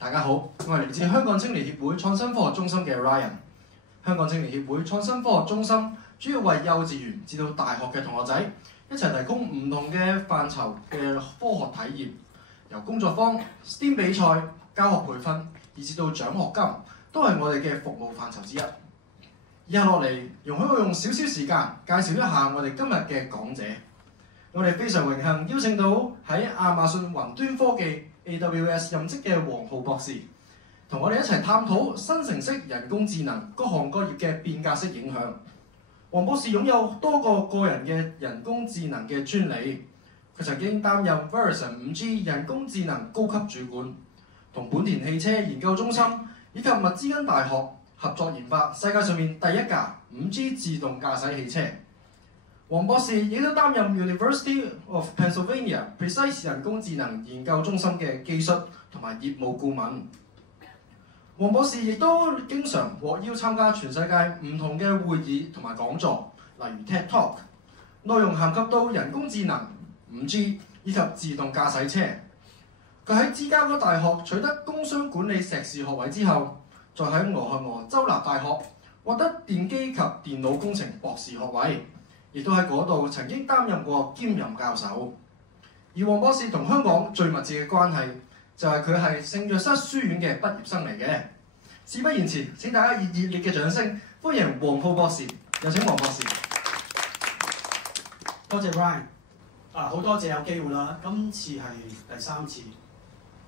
大家好，我係嚟自香港青年協會創新科學中心嘅 Ryan。香港青年協會創新科學中心主要為幼稚園至到大學嘅同學仔一齊提供唔同嘅範疇嘅科學體驗，由工作坊、STEAM 比賽、教學培訓，以至到獎學金，都係我哋嘅服務範疇之一。以下落嚟，容許我用少少時間介紹一下我哋今日嘅講者。我哋非常榮幸邀請到喺亞馬遜雲端科技 AWS 任職嘅黃浩博士，同我哋一齊探討生成式人工智能各行各業嘅變革式影響。黃博士擁有多個個人嘅人工智能嘅專利，佢曾經擔任 Verizon 5G 人工智能高級主管，同本田汽車研究中心以及密茲根大學合作研發世界上面第一架 5G 自動駕駛汽車。黃博士亦都擔任 University of Pennsylvania Precise 人工智能研究中心嘅技術同埋業務顧問。黃博士亦都經常獲邀參加全世界唔同嘅會議同埋講座，例如 TED Talk， 內容涵及到人工智能、5G 以及自動駕駛車。佢喺芝加哥大學取得工商管理碩士學位之後，再喺俄亥俄州立大學獲得電機及電腦工程博士學位，亦都喺嗰度曾經擔任過兼任教授。而黃博士同香港最密切嘅關係，就係佢係聖約瑟書院嘅畢業生嚟嘅。事不宜遲，請大家以熱烈嘅掌聲歡迎黃浩博士。有請黃博士。多謝 Ryan， 好多謝有機會啦。今次係第3次，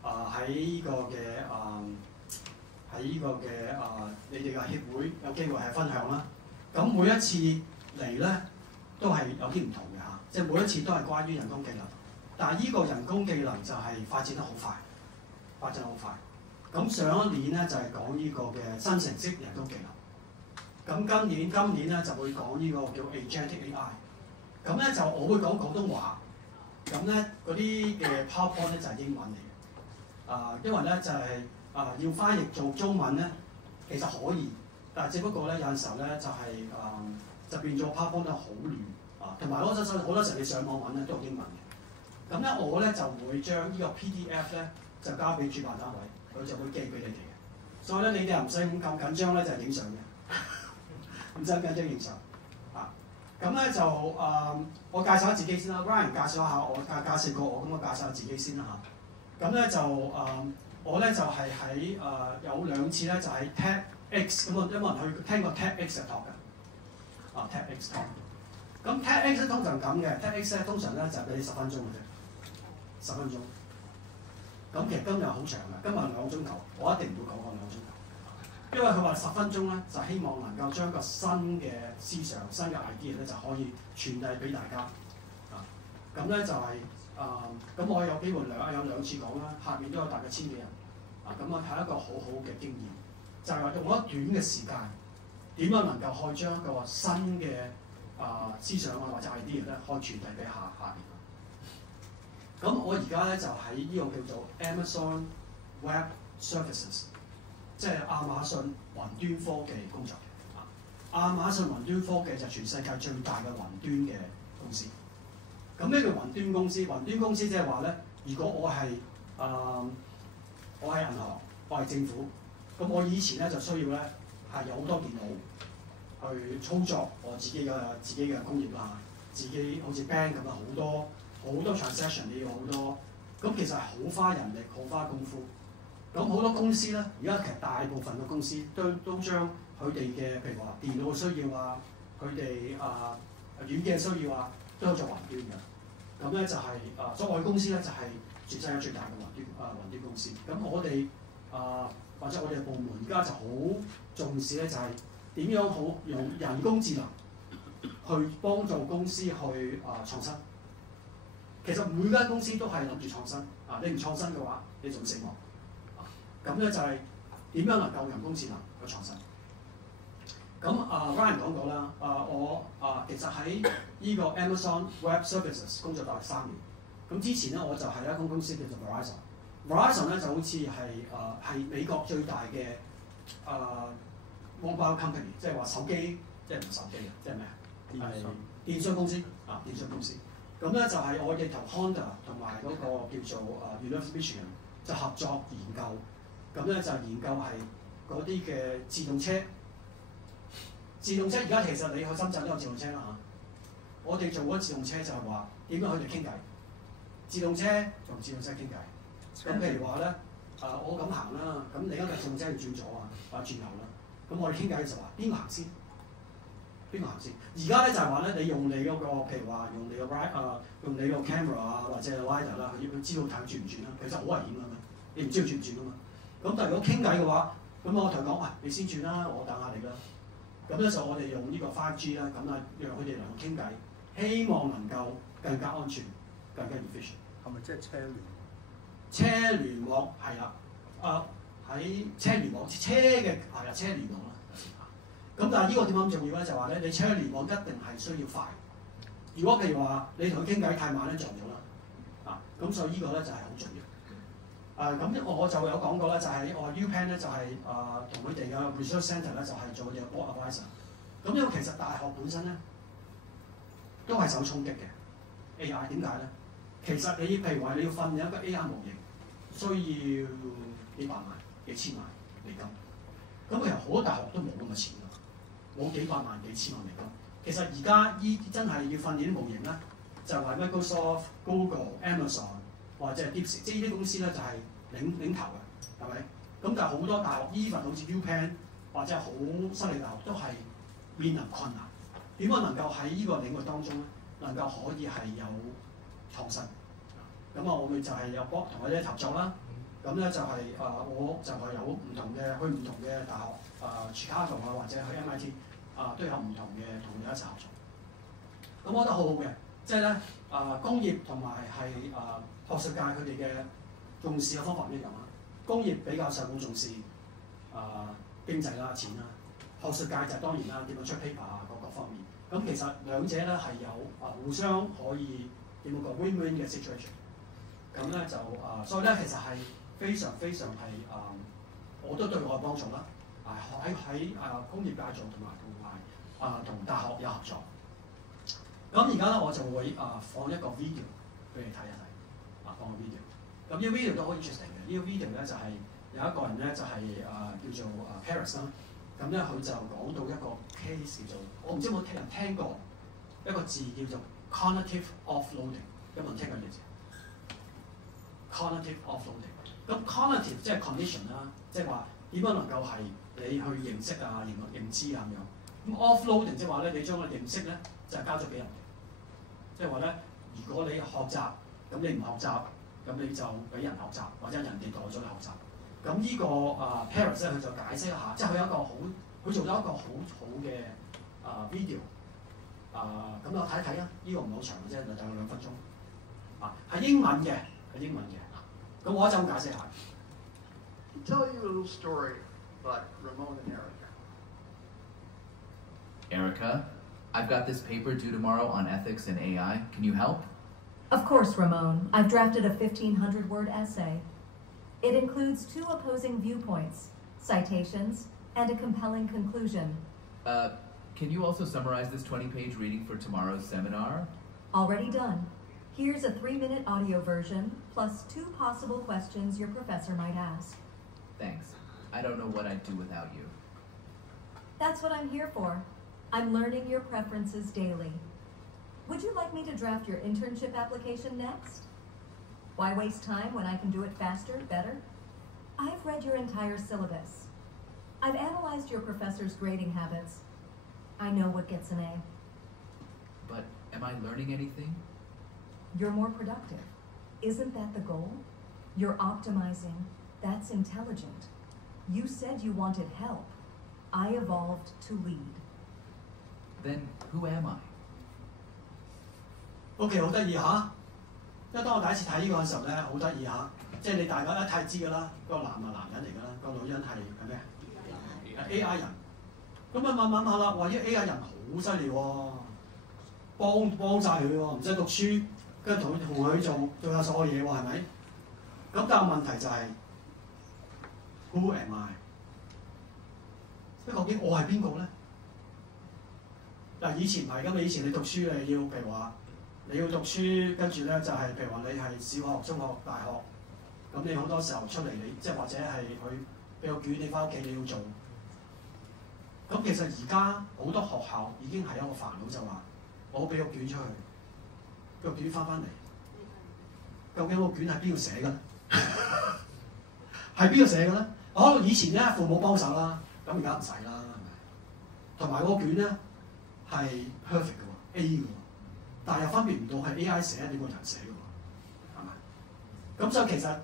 喺呢個嘅你哋嘅協會有機會係分享啦。咁每一次嚟咧都係有啲唔同嘅嚇，即係每一次都係關於人工技能，但係呢個人工技能就係發展得好快，發展得好快。咁上一年咧就係講呢個嘅生成式人工技能，咁今年咧就會講呢個叫 Agentic AI。咁咧就我會講廣東話，咁咧嗰啲嘅 PowerPoint 咧就係英文嚟嘅。因為咧就係要翻譯做中文咧，其實可以，但係只不過咧有陣時候咧就係就變咗 PowerPoint 得好亂同埋好多時候你上網揾咧都用英文嘅。咁咧我咧就會將呢個 PDF 咧就交俾主辦單位，佢就會寄俾你哋嘅。所以咧你哋又唔使咁緊張咧，就係影相嘅，唔使緊張影相。咁咧就我介紹下自己先啦 ，Ryan 介紹下我，介紹過我，咁我介紹下自己先啦嚇。咁咧就我咧就係喺有2次咧就喺 TEDx， 咁有冇人去聽過 TEDx 嘅 talk 嘅？TEDx talk。咁 TEDx 通常咁嘅 ，TEDx 咧通常咧就俾你10分鐘嘅啫，10分鐘。咁其實今日好長嘅，今日2個鐘頭，我一定唔會講過2個鐘頭。因為佢話10分鐘咧，就希望能夠將個新嘅思想、新嘅 idea 咧，就可以傳遞俾大家。咁咧就係咁我有機會有2次講啦，下面都有大概1000幾人。咁我係一個好好嘅經驗，就係話用一短嘅時間，點樣能夠可以將一個新嘅思想或者 idea 咧，可以傳遞俾下邊。咁我而家咧就喺呢個叫做 Amazon Web Services。即係亞馬遜雲端科技工作。亞馬遜雲端科技就係全世界最大嘅雲端嘅公司。咁咩叫雲端公司？雲端公司即係話咧，如果我係銀行，我係政府，咁我以前咧就需要咧係有好多電腦去操作我自己嘅工業啦，自己好似 bank 咁樣好多 transaction 你要好多，咁其實係好花人力、好花功夫。咁好多公司咧，而家其實大部分嘅公司都將佢哋嘅譬如話電腦嘅需要佢哋軟件嘅需要都有做雲端嘅。咁咧就係所以我哋公司咧就係全世界最大嘅雲端公司。咁我哋或者我哋嘅部門而家就好重視咧，就係點樣好用人工智能去幫助公司去創新。其實每間公司都係諗住創新你唔創新嘅話，你就會死亡。咁咧就係點樣能夠人工智能去創新？咁Ryan 講過啦，我其實喺呢個 Amazon Web Services 工作大概3年。咁之前咧我就係一間公司叫做 Verizon。Verizon 咧就好似係美國最大嘅mobile company， 即係話手機，即係唔係手機嘅，即係咩啊？電商公司電商公司。咁咧就係我哋同 Honda 同埋嗰個叫做University of Michigan 就合作研究咁咧就研究係嗰啲嘅自動車。自動車而家其實你去深圳都有自動車啦嚇。我哋做嗰自動車就係話點樣佢哋傾偈，自動車同自動車傾偈。咁譬如話咧，我咁行啦，咁你而家自動車要轉左啊，或者轉右啦。咁我哋傾偈嘅時候話邊個行先？邊個行先？而家咧就係話咧，你用你嗰個譬如話用你個 用你個 camera 啊或者 lidar 啦，佢知道睇轉唔轉啦。其實好危險㗎嘛，你唔知道轉唔轉㗎嘛。咁但係如果傾偈嘅話，咁我同佢講，喂，你先轉啦，我等下你啦。咁咧就我哋用呢個 5G 啦，咁啊讓佢哋能夠傾偈，希望能夠更加安全、更加 efficient。係咪即係車聯？車聯網係啦，喺車聯網車嘅係啦，車聯網啦。咁但係呢個點解咁重要咧？就話咧，你車聯網一定係需要快。如果譬如話你同佢傾偈太慢咧，撞咗啦。咁所以呢個咧就係好重要。咁我就有講過咧，就係我 UPenn 咧就係同佢哋嘅 research centre 咧就係做佢哋嘅 board advisor。咁因為其實大學本身咧都係受衝擊嘅 AI， 點解咧？其實你譬如話你要訓練一個 AI 模型，需要幾百萬、幾千萬美金。咁其實好多大學都冇咁嘅錢㗎，冇幾百萬、幾千萬美金。其實而家真係要訓練啲模型咧，就係 Microsoft、Google、Amazon 或者係 DeepSeek，即係呢啲公司咧就係領頭嘅，係咪？咁但係好多大學 even 好似 UPenn 或者好犀利大學都係面臨困難。點樣能夠喺呢個領域當中咧，能夠可以係有創新？咁我咪就係有幫同佢哋合作啦。咁咧就係我就係有唔同嘅去唔同嘅大學Chicago 啊或者去 MIT 都有唔同嘅同佢一齊合作。咁我覺得好好嘅，即係咧工業同埋係學術界佢哋嘅重視嘅方法唔一樣啦。工業比較受好重視經濟啦、錢啦，學術界就當然啦，點樣出 paper 啊各方面。咁其實兩者咧係有互相可以點樣講 win-win 嘅 situation。咁咧就所以咧其實係非常非常係我都對我有幫助啦。喺工業界做同埋同大學有合作。咁而家咧我就會放一個 video 俾你睇一睇，放個 video。咁呢個 video 都好 interesting 嘅。呢個 video 咧就係有一個人咧就係叫做Paris 啦。咁咧佢就講到一個 case 叫做，我唔知有冇人聽過一個字叫做 cognitive offloading， 有冇人聽過呢個字 ？cognitive offloading。咁 cognitive 即係 condition 啦，即係話點樣能夠係你去認識啊、認知啊咁樣。咁 offloading 即係話咧，你將個認識咧就係交咗俾人哋。即係話咧，如果你學習，咁你唔學習，咁你就俾人學習，或者人哋代咗你學習。咁呢個Paris 咧，佢就解釋一下，即係佢有一個佢做咗一個好好嘅video。咁我睇一睇啊，呢個唔係好長嘅啫，就大概2分鐘。係英文嘅，係英文嘅。咁我一陣解釋下。Tell you a little story about Ramon and Erica, I've got this paper due tomorrow on ethics and AI. Can you help? Of course, Ramon. I've drafted a 1,500-word essay. It includes 2 opposing viewpoints, citations, and a compelling conclusion. Can you also summarize this 20-page reading for tomorrow's seminar? Already done. Here's a 3-minute audio version, plus 2 possible questions your professor might ask. Thanks. I don't know what I'd do without you. That's what I'm here for. I'm learning your preferences daily. Would you like me to draft your internship application next? Why waste time when I can do it faster, better? I've read your entire syllabus. I've analyzed your professor's grading habits. I know what gets an A. But am I learning anything? You're more productive. Isn't that the goal? You're optimizing. That's intelligent. You said you wanted help. I evolved to lead. Then who am I? OK， 好得意嚇！因為當我第一次睇呢個嘅時候咧，好得意嚇，即係你大家一睇知㗎啦，個男係男人嚟㗎啦，個女人係咩？AI 人。咁啊問下啦，哇！呢 AI 人好犀利喎，幫晒佢喎，唔使讀書，跟住同佢做下所有嘢喎，係咪？咁但係問題就係、Who am I？ 究竟我係邊個咧？嗱，以前唔係㗎嘛，以前你讀書你要譬如話你要讀書，跟住咧就係、譬如話你係小學、中學、大學，咁你好多時候出嚟你即係或者係佢俾個卷你翻屋企你要做。咁其實而家好多學校已經係一個煩惱，就話我俾個卷出去，個卷翻嚟，究竟個卷係邊度寫嘅咧？係邊度寫嘅咧？可能以前咧父母幫手啦，咁而家唔使啦，係咪？同埋個卷咧係 perfect 嘅喎 A 嘅喎，但係又分別唔到係 AI 寫定個人寫嘅喎，係咪？咁所以其實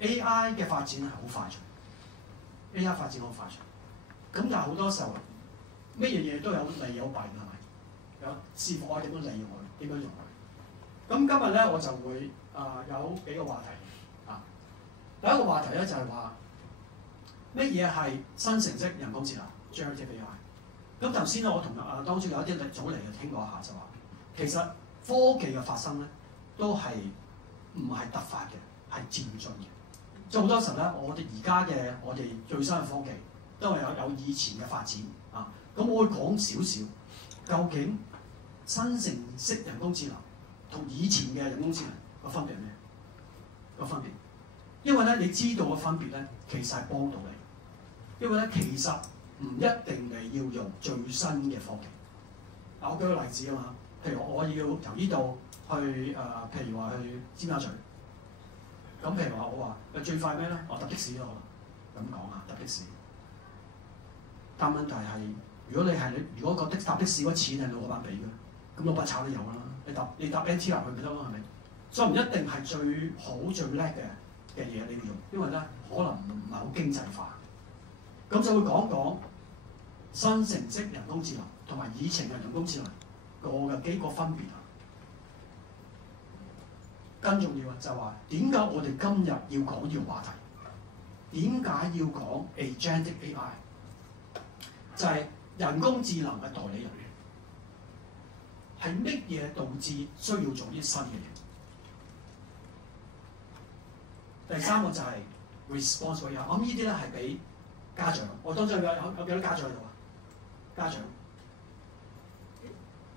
AI 嘅發展係好快速 ，AI 發展好快速。咁但係好多時候，乜嘢都有利有弊㗎，係咪？有視乎我點樣利用佢，點樣用佢。咁今日咧我就會有幾個話題啊。第一個話題咧就係話乜嘢係生成式人工智能 generative AI。咁頭先咧我同當中有一啲早嚟嘅傾過一下，就話其實科技嘅發生咧都係唔係突發嘅，係漸進嘅。即係好多時候咧，我哋而家嘅我哋最新嘅科技。都係有以前嘅發展啊！咁我會講少少，究竟生成式人工智能同以前嘅人工智能個分別係咩？個分別，因為咧你知道個分別咧，其實係幫到你。因為咧其實唔一定你要用最新嘅科技。嗱，我舉個例子啊嘛，譬如我要由呢度去譬如話去尖沙咀，咁譬如話我話最快咩咧？我搭的士咯，咁講啊，搭的士。但問題係，如果覺得搭的士嗰錢係老闆俾嘅，咁老闆炒你有啦。你搭 NT 入去咪得咯，係咪？所以唔一定係最好最叻嘅嘢你要用，因為咧可能唔係好經濟化。咁就會講生成式人工智能同埋以前嘅人工智能嘅幾個分別啊。更重要啊，就係話點解我哋今日要講呢個話題？點解要講 agentic AI？就係人工智能嘅代理人，係乜嘢導致需要做啲新嘅嘢？第三個就係 response AI。我諗呢啲咧係俾家長。我當中有幾多家長喺度啊？家長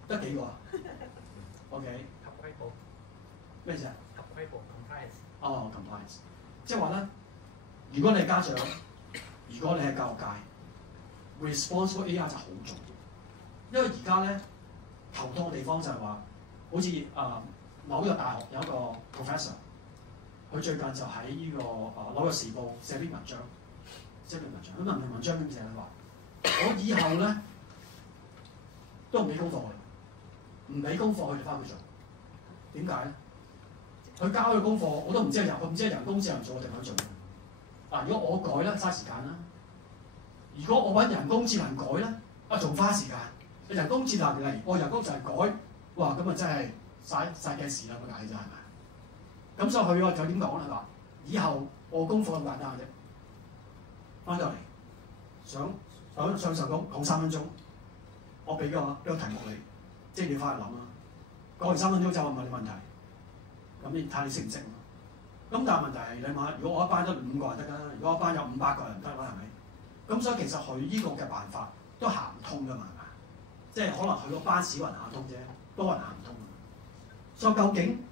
得幾個啊 ？OK。合規部咩啫？合規部 compliance。哦 ，compliance。即係話咧，如果你係家長，如果你係教育界。Responsible AI 就好重要，因為而家咧頭痛嘅地方就係話，好似某一個大學有一個 professor， 佢最近就喺呢個紐約時報寫篇文章，咁文章點寫咧話，我以後咧都唔俾功課佢，唔俾功課佢哋翻去做，點解咧？佢交嘅功課我都唔知係人工智能做定佢做。嗱，如果我改咧，嘥時間啦。如果我揾人工智能改咧，仲花時間。人工智能嚟，我人工智能改，哇！咁啊真係嘥嘅事啦，咁解啫，係咪？咁所以佢就點講咧？話以後我功課咁簡單嘅啫，翻到嚟想上工講3分鐘，我俾個題目你，即係你翻嚟諗啦。講完3分鐘就問你問題，咁你睇你識唔識？咁但係問題係你問，如果我一班得5個人得㗎，如果一班有500個人得啦，係咪？咁所以其實佢呢個嘅辦法都行唔通㗎嘛，係嘛？即係可能佢個班少人行通啫，多人行唔通。所以究竟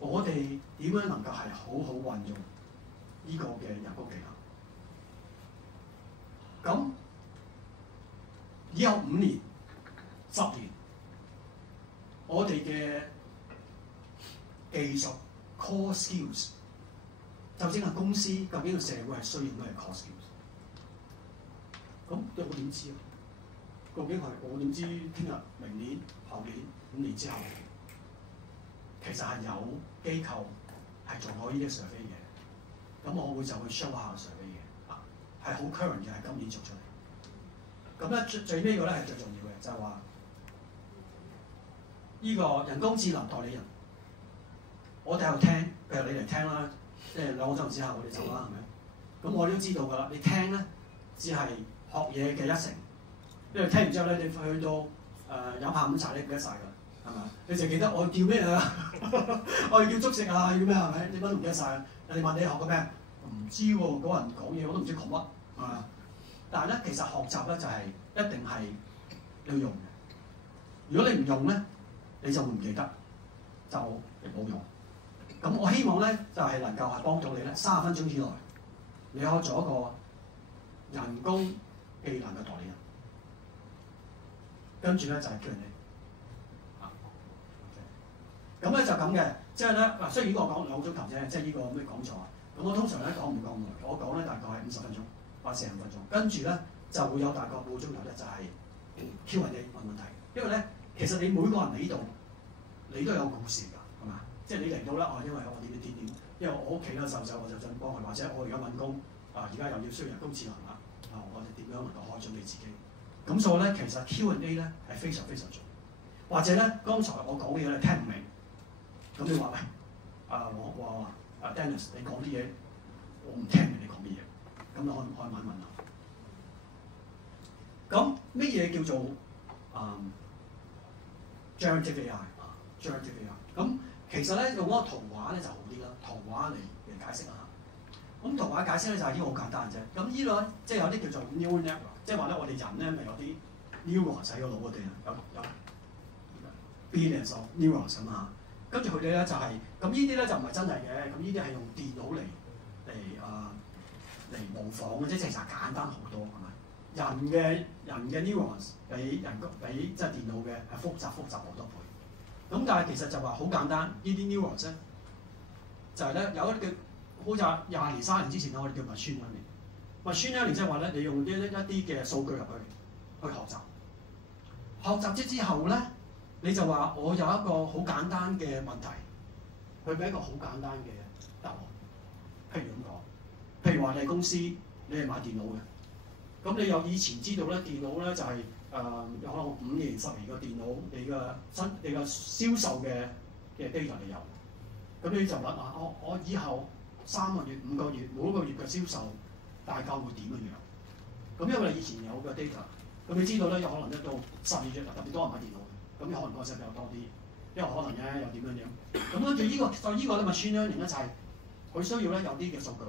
我哋點樣能夠係好好運用呢個嘅人工技能？咁以後5年、10年，我哋嘅技術 core skills， 就正係公司究竟個社會係需要咩 core skills？咁我點知啊？究竟係我點知聽日、明年、後年、5年之後，其實係有機構係做過呢啲 survey 嘅。咁我會就去 show 下 survey 嘅，係好 current 嘅，係今年做出嚟。咁咧最尾個咧係最重要嘅，就係話呢個人工智能代理人，我哋喺度聽，譬如你嚟聽啦，即係2個鐘頭之後我哋走啦，係咪？咁我都知道㗎啦，你聽咧只係學嘢嘅1成，因為聽完之後咧，你去到飲下午茶你記得晒㗎，係咪？你就記得我要叫咩啊？我要叫粥食啊，要咩係咪？你乜都唔記得晒。人哋問你學過咩？唔知喎，嗰人講嘢我都唔知講乜啊！但係咧，其實學習咧就係一定係要用嘅。如果你唔用咧，你就會唔記得，就冇用。咁我希望咧就係能夠係幫到你咧30分鐘之內，你可以做一個人工技能嘅代理人。跟住咧就係 Q&A。咁咧就咁嘅，即係咧嗱，雖然我講2個鐘頭啫，即係呢個咩講座。咁我通常咧講唔夠耐，我講咧大概係50分鐘或45分鐘，跟住咧就會有大概半個鐘頭咧就係 Q&A 問問題。因為咧其實你每個人嚟呢度，你都有故事㗎，係嘛？即係你嚟到咧，因為我點，因為我屋企咧細仔，我就想幫佢，或者我而家揾工而家又要需要人工智能啦，我哋點樣能夠開準備自己？咁所以咧，其實 Q&A 咧係非常非常重要。或者咧，剛才我講嘅嘢你聽唔明，咁你話喂，我話Dennis 你講啲嘢我唔聽明你講乜嘢，咁你可以問一問啦。咁乜嘢叫做generative AI？generative AI 咁其實咧用嗰個圖畫咧就好啲啦，圖畫嚟解釋啦。咁圖畫解釋咧就係呢個好簡單嘅啫。咁呢個即係有啲叫做 neural network， 即係話咧我哋人咧咪有啲 neuron 喺個腦嗰度有 billions of neurons 咁啊。跟住佢哋咧就係咁呢啲咧就唔係真係嘅，咁呢啲係用電腦嚟模仿嘅，即係其實簡單好多係咪？人嘅 neurons 比即係電腦嘅係複雜好多倍。咁但係其實就話好簡單，呢啲 neurons 咧就係咧有一啲叫好似20年30年之前咧，我哋叫 machine learning。machine learning 即係話咧，你用一啲嘅數據入去學習。學習之後咧，你就話我有一個好簡單嘅問題，去俾一個好簡單嘅答案。譬如咁講，譬如話你係公司，你係賣電腦嘅，咁你又以前知道咧，電腦咧就係有可能5年10年嘅電腦，你嘅銷售嘅 data 你有，咁你就諗我以後3個月、5個月，每一個月嘅銷售大概會點樣樣？咁因為你以前有個 data， 咁你知道咧有可能一到12月特別多人買電腦嘅，咁可能個數比較多啲，因為可能咧又點樣樣。咁跟住呢個咧 machine learning 咧就係佢需要咧有啲嘅數據，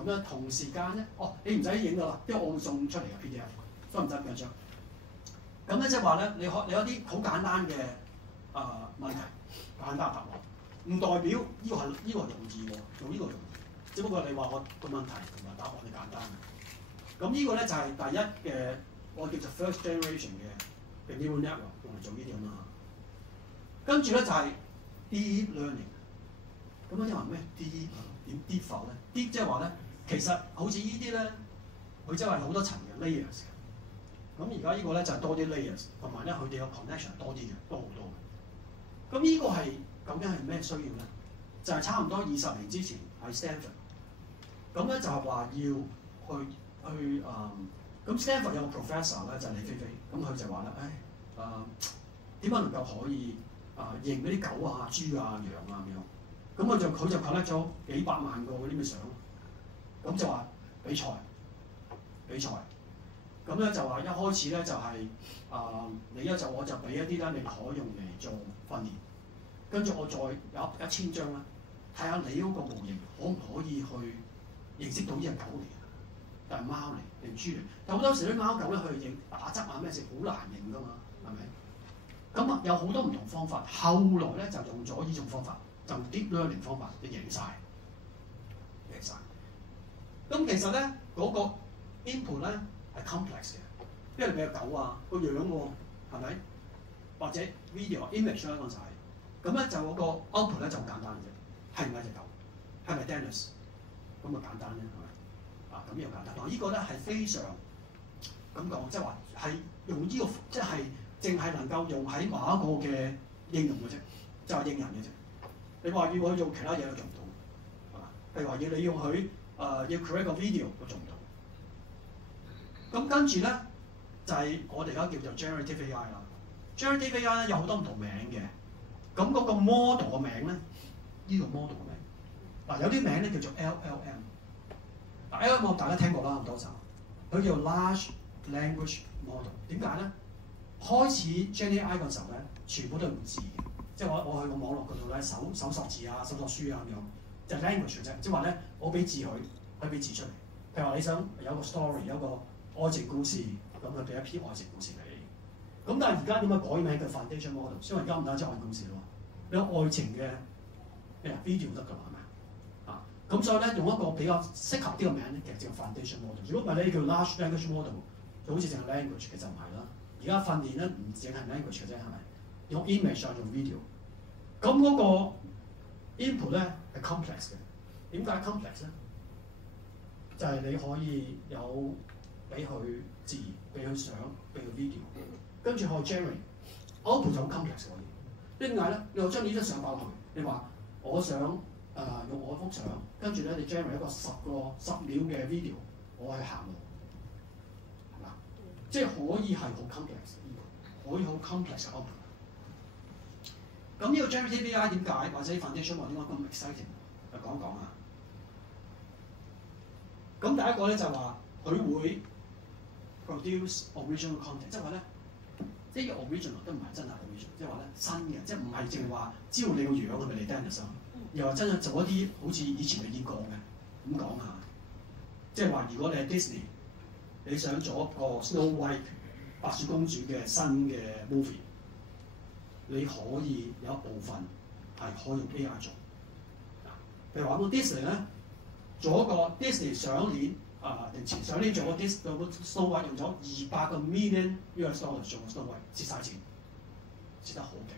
咁咧同時間咧，你唔使影㗎啦，因為我會送出嚟嘅 PDF， 所以唔使咁緊張。咁咧即係話咧，你有啲好簡單嘅問題，簡單答案，唔代表呢個容易喎，做呢個容易。只不過你話我個問題同埋答案係簡單嘅。咁呢個咧就係第一嘅，我叫做 first generation 嘅 neural network 用嚟做呢啲咁啦。跟住咧就係 deep learning。咁樣即係話咩 deep 點 deep 法咧 ？deep 即係話咧，其實好似呢啲咧，佢即係好多層嘅 layers 嘅。咁而家呢個咧就係多啲 layers， 同埋咧佢哋有 connection 多啲嘅，多好多嘅。咁呢個係究竟係咩需要咧？就係差唔多20年之前喺 Stanford， 咁咧就係話要去咁 Stanford 有個 professor 咧就係李飛飛，咁佢就話咧，點樣能夠可以認嗰啲狗啊、豬啊、羊啊咁樣？咁佢就 collect 咗幾百萬個嗰啲咩相，咁就話比賽。咁咧就話一開始咧就係、是我就俾一啲咧你可以用嚟做訓練，跟住我再有1000張啦，睇下你嗰個模型可唔可以去認識到呢隻狗嚟，定係貓嚟定豬嚟？但好多時啲貓狗咧去認打側啊咩事好難認噶嘛，係咪？咁有好多唔同方法，後來咧就用咗呢種方法，就 deep learning 方法就贏晒。咁其實咧嗰個 input 咧係 complex 嘅，因為你有狗啊個樣喎，係咪？或者 video image 啦嗰陣係，咁咧就嗰個 output 咧就好簡單嘅啫，係唔係隻狗？係咪 Dennis？ 咁咪簡單啫，係咪？咁又簡單。嗱，呢個咧係非常咁講，即係話係用呢個，即係淨係能夠用喺某一個嘅應用嘅啫，就係應人嘅啫。你話要去做其他嘢都做唔到，係嘛？譬如話要你用佢要 create 個 video 都做唔到。咁跟住咧就係、是、我哋而家叫做 generative AI 啦。generative AI 咧有好多唔同名嘅，咁嗰個 model 嘅名咧，呢、這個 model 嘅名嗱有啲名咧叫做 LLM。LLM 大家聽過啦，好多時候佢叫 large language model。點解咧？開始 GenAI 嗰陣時候咧，全部都係用字嘅，即係我去個網絡嗰度咧搜索字啊、搜索書啊咁樣，就係 language 啫。即係話咧，我俾字佢俾字出嚟。譬如話你想有個 story， 有個愛情故事，咁佢俾一篇愛情故事你。咁但係而家點解改名叫 foundation model？因為而家唔單止愛情故事咯，有愛情嘅咩啊 video 得㗎嘛，係咪啊？咁所以咧用一個比較適合啲嘅名咧，其實就係 foundation model。如果唔係咧叫 large language model，就好似淨係 language，其實唔係啦。而家訓練咧唔淨係 language 嘅啫，係咪？用 image 啊，用 video。咁嗰個 input 咧係 complex 嘅。點解 complex 咧？就係你可以有俾佢字，俾佢相，俾佢 video， 跟住可以 generate。output 就好 complex 可以。點解咧？你又將呢張相擺落去，你話我想用我幅相，跟住咧你 generate 一個10秒嘅 video， 我去行路，係嘛？即係可以係好 complex， 可以好 complex 嘅 output。咁呢個 generative AI 點解或者 foundation model 點解咁 exciting？ 就講講啊。咁第一個咧就話佢會 produce original content， 即係話咧。呢個 original 都唔係真係 original， 即係話咧新嘅，即係唔係淨係話知道你個樣係咪你 Dennis 啊？又話真係做一啲好似以前未見過嘅，咁講下。即係話如果你係 Disney， 你想做一個 Snow White 白雪公主嘅新嘅 movie， 你可以有一部分係可以用 AI 做。譬如話到 Disney 咧，做一個 Disney 上年。上年做個 Snow White 用咗200個 million US dollar 做個 Snow White， 蝕晒錢，蝕得好勁，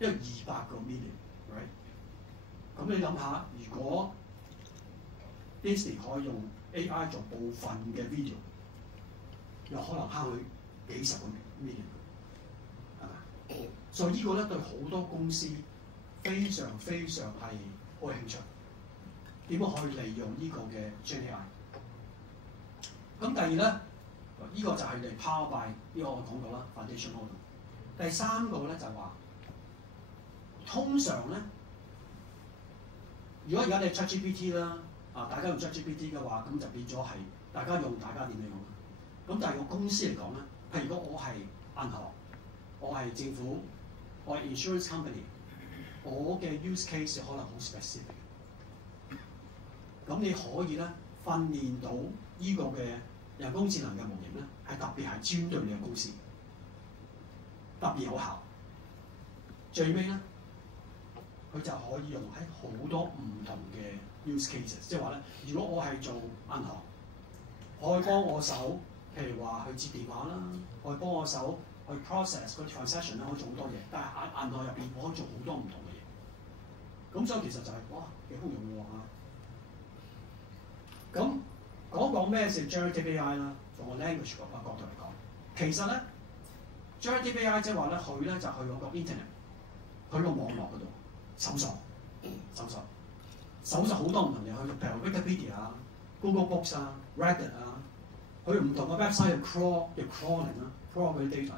因為200個 million，right？ 咁你諗下，如果 Disney 可以用 AI 做部分嘅 video， 有可能慳佢幾十個 million， 係咪？所以呢個咧對好多公司非常非常係好興趣，點樣可以利用呢個嘅 GenAI？咁第二咧，呢個就係嚟 power by 呢個我講到啦 foundation model。第三個咧就係話，通常咧，如果而家你 ChatGPT 啦，大家用 ChatGPT 嘅話，咁就變咗係大家用大家點樣用啦。咁但係個公司嚟講咧，譬如如果我係銀行，我係政府，我係 insurance company， 我嘅 use case 可能好 specific。咁你可以咧訓練到呢個嘅人工智能嘅模型咧，係特別係專對你嘅公司，特別有效。最尾咧，佢就可以用喺好多唔同嘅 use cases， 即係話咧，如果我係做銀行，我可以幫我手，譬如話去接電話啦，我可以幫我手去 process 個 transaction 啦，可以做好多嘢。但係銀行入邊，我可以做好多唔同嘅嘢。咁所以其實就係、哇幾好用喎嚇！咁講咩係 generative AI 啦，從個 language 個角度嚟講，其實咧 generative AI 即係話咧，佢咧就去嗰個 internet， 去個網絡嗰度搜索好多唔同嘢，去譬如 Wikipedia、Google Books 啊、Reddit 啊，去唔同嘅 website 去 crawling 啦 ，crawl 嗰啲 data。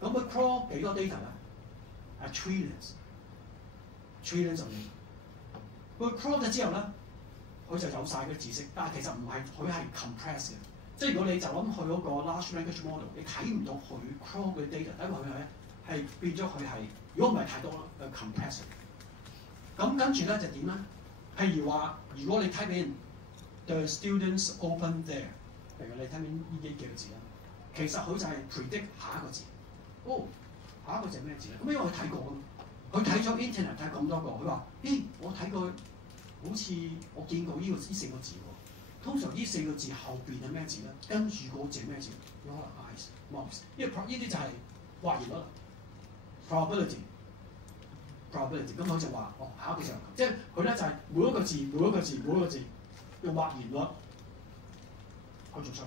咁佢 crawl 幾多 data 咧？係 trillions of data。佢 crawl 咗之後咧，佢就有晒嗰啲知識，但係其實唔係，佢係 compress 嘅。即係如果你就諗佢嗰個 large language model， 你睇唔到佢 crawl 嗰啲 data， 因為佢咧係變咗佢係，如果唔係太多啦，佢 compress。咁跟住咧就點咧？譬如話，如果你 type in the students open there， 譬如你 type in 呢幾個字啦，其實佢就係 predict 下一個字。哦，下一個字係咩字咧？咁因為佢睇過㗎嘛，佢睇咗 internet 睇咁多個，佢話：咦，我睇過。好似我見過呢四個字喎，通常呢四個字後邊係咩字咧？跟住嗰字係咩字？有可能 eyes、mouth， 因為呢啲就係或然率 probability。咁佢就話：哦，下一個就即係佢咧就係每一個字用或然率去做出嚟。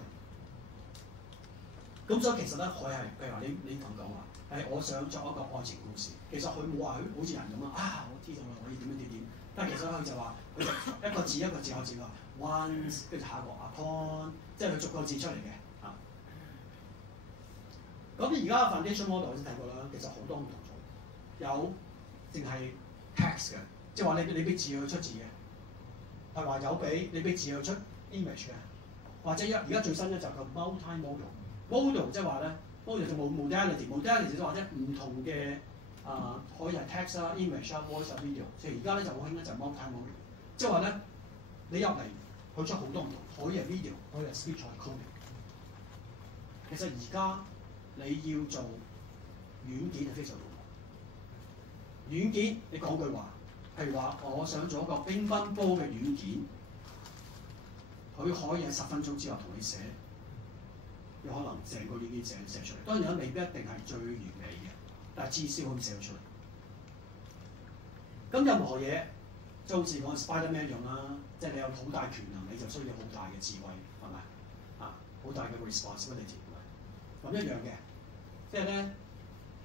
咁所以其實咧，佢係譬如話你同講話，我想作一個愛情故事，其實佢冇話好似人咁啊！我知道啦，我要點。但係其實佢就話，佢就一個字開始話 once， 跟住下一個 upon， 即係佢逐個字出嚟嘅嚇。咁而家 foundation model 我先睇過啦，其實好多唔同種，有淨係 text 嘅，即係話你俾字去出字嘅，係話有俾你俾字去出 image 嘅，或者而家最新咧就叫 multi-modal。modal 即係話咧 modal 就冇 modality 即係話咧唔同嘅。可以係 text 啦、image 啦、voice 啦、video， 所以而家咧就好興咧就 multi-modal， 即係話咧你入嚟佢出好多唔同，可以係 video， 可以係 speech 或者 coding。其實而家你要做軟件係非常好，軟件你講句話，譬如話，我想做一個乒乓波嘅軟件，佢可以喺10分鐘之後同你寫，有可能成個軟件寫出嚟。當然啦，未必一定係最完美嘅，但係至少可以寫到出嚟。咁任何嘢，就好似講 Spider-Man 一樣啦，即係你有好大權能，你就需要好大嘅智慧，係咪？啊，好大嘅 responsibility，咁一樣嘅，即係咧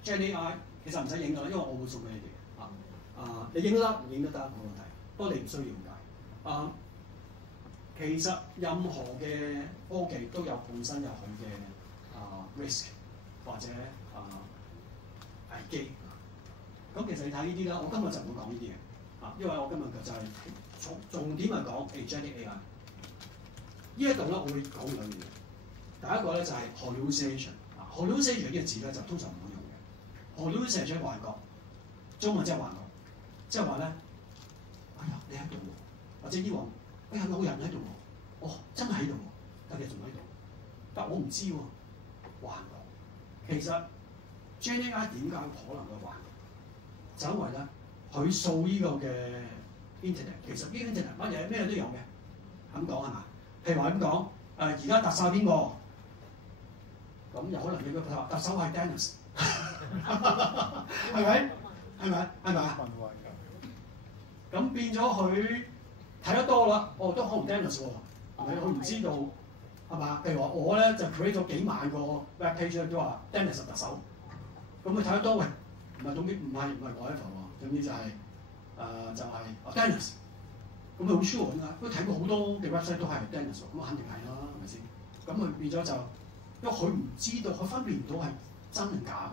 GenAI 其實唔使影㗎啦，因為我會送俾你哋。你影都得，唔影都得，冇問題。不過你唔需要解。其實任何嘅科技都有本身有佢嘅risk 或者危機。咁其實你睇呢啲啦，我今日就唔會講呢啲嘢。因為我今日就係重點係講 Agentic AI。呢一度咧，我會講兩樣嘢。第一個咧就係 hallucination。hallucination 呢個字咧就通常唔會用嘅。hallucination 即係幻覺，中文即係幻覺。即係話咧，哎呀，你喺度喎，或者以往，哎呀，有人喺度喎，哦，真係喺度喎，但你仲喺度，但我唔知喎，幻覺。其實 GenAI 點解可能會幻覺？就因為咧，佢掃呢個嘅 Internet， 其實呢個 Internet 乜嘢咩都有嘅，咁講係嘛？譬如話咁講，而家特首係邊個？咁有可能你個特首係 Dennis， 係咪？係咪？係咪啊？咁變咗佢睇得多啦，都可能 Dennis 喎，係咪？佢唔知道係嘛？譬如話我咧就 create 咗幾萬個 web page 都話 Dennis 特首，咁佢睇得多，喂，唔係總之唔係我一份喎，總之就係、就係 Dennis， 咁佢好 sure 㗎，因為睇過好多嘅 website 都係 Dennis，咁肯定係啦，係咪先？咁佢變咗就，因為佢唔知道，佢分辨唔到係真定假，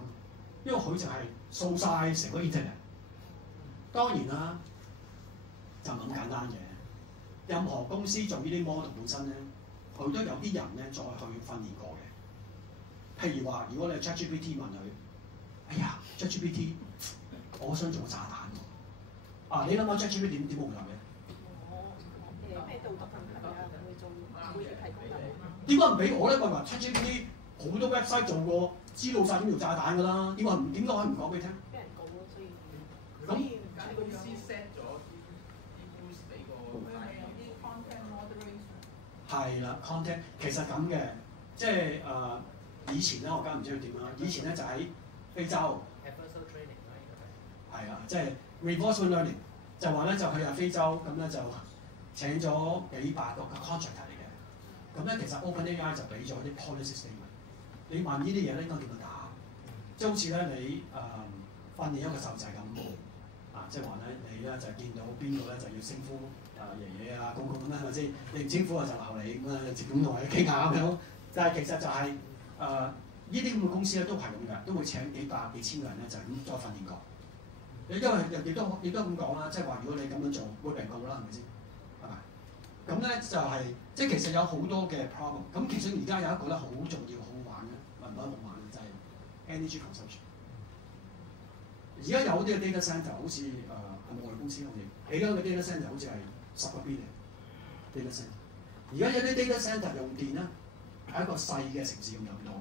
因為佢就係掃晒成個 internet。當然啦。就咁簡單嘅，任何公司做呢啲 model 本身咧，佢都有啲人咧再去訓練過嘅。譬如話，如果你 ChatGPT 問佢，哎呀 ChatGPT， 我想做個炸彈喎。你諗下 ChatGPT 點冇答嘅？咩道德問題啊？會做會提供答案。點解唔俾我咧？佢話 ChatGPT 好多 website 做過，知道晒點做炸彈㗎啦。點解可以唔講俾你聽？俾人告咯，所以咁間公司 set 咗啲 boost 俾個係啦 content 其實咁嘅，即係以前咧，我梗唔知佢點啦。以前咧就喺非洲，係啊，即係 reinforcement learning， 就話咧就佢喺非洲咁咧就請咗幾百個 contractor 嚟嘅。咁咧其實 OpenAI 就俾咗啲 policy statement。你問呢啲嘢咧應該點樣答？即係好似咧你訓練一個細仔咁。即係話咧，你咧就見到邊個咧就要稱呼爺爺啊、公公咁啦，係咪先？你唔稱呼就鬧你咁啊，直咁同你傾下咁樣。但係其實就係呢啲咁嘅公司咧都係咁嘅，都會請幾百幾千個人咧就係咁再訓練過。因為亦都咁講啦，即係話如果你咁樣做會被告啦，係咪先？係咪？咁咧就係、即係其實有好多嘅 problem。咁其實而家有一個咧好重要、好玩嘅，唔係好玩嘅就係 energy consumption。而家有啲嘅 data center 好似係咪外公司好似起緊嘅 data center 好似係10個 billion data center。而家有啲 data center 用電咧係一個細嘅城市咁有多。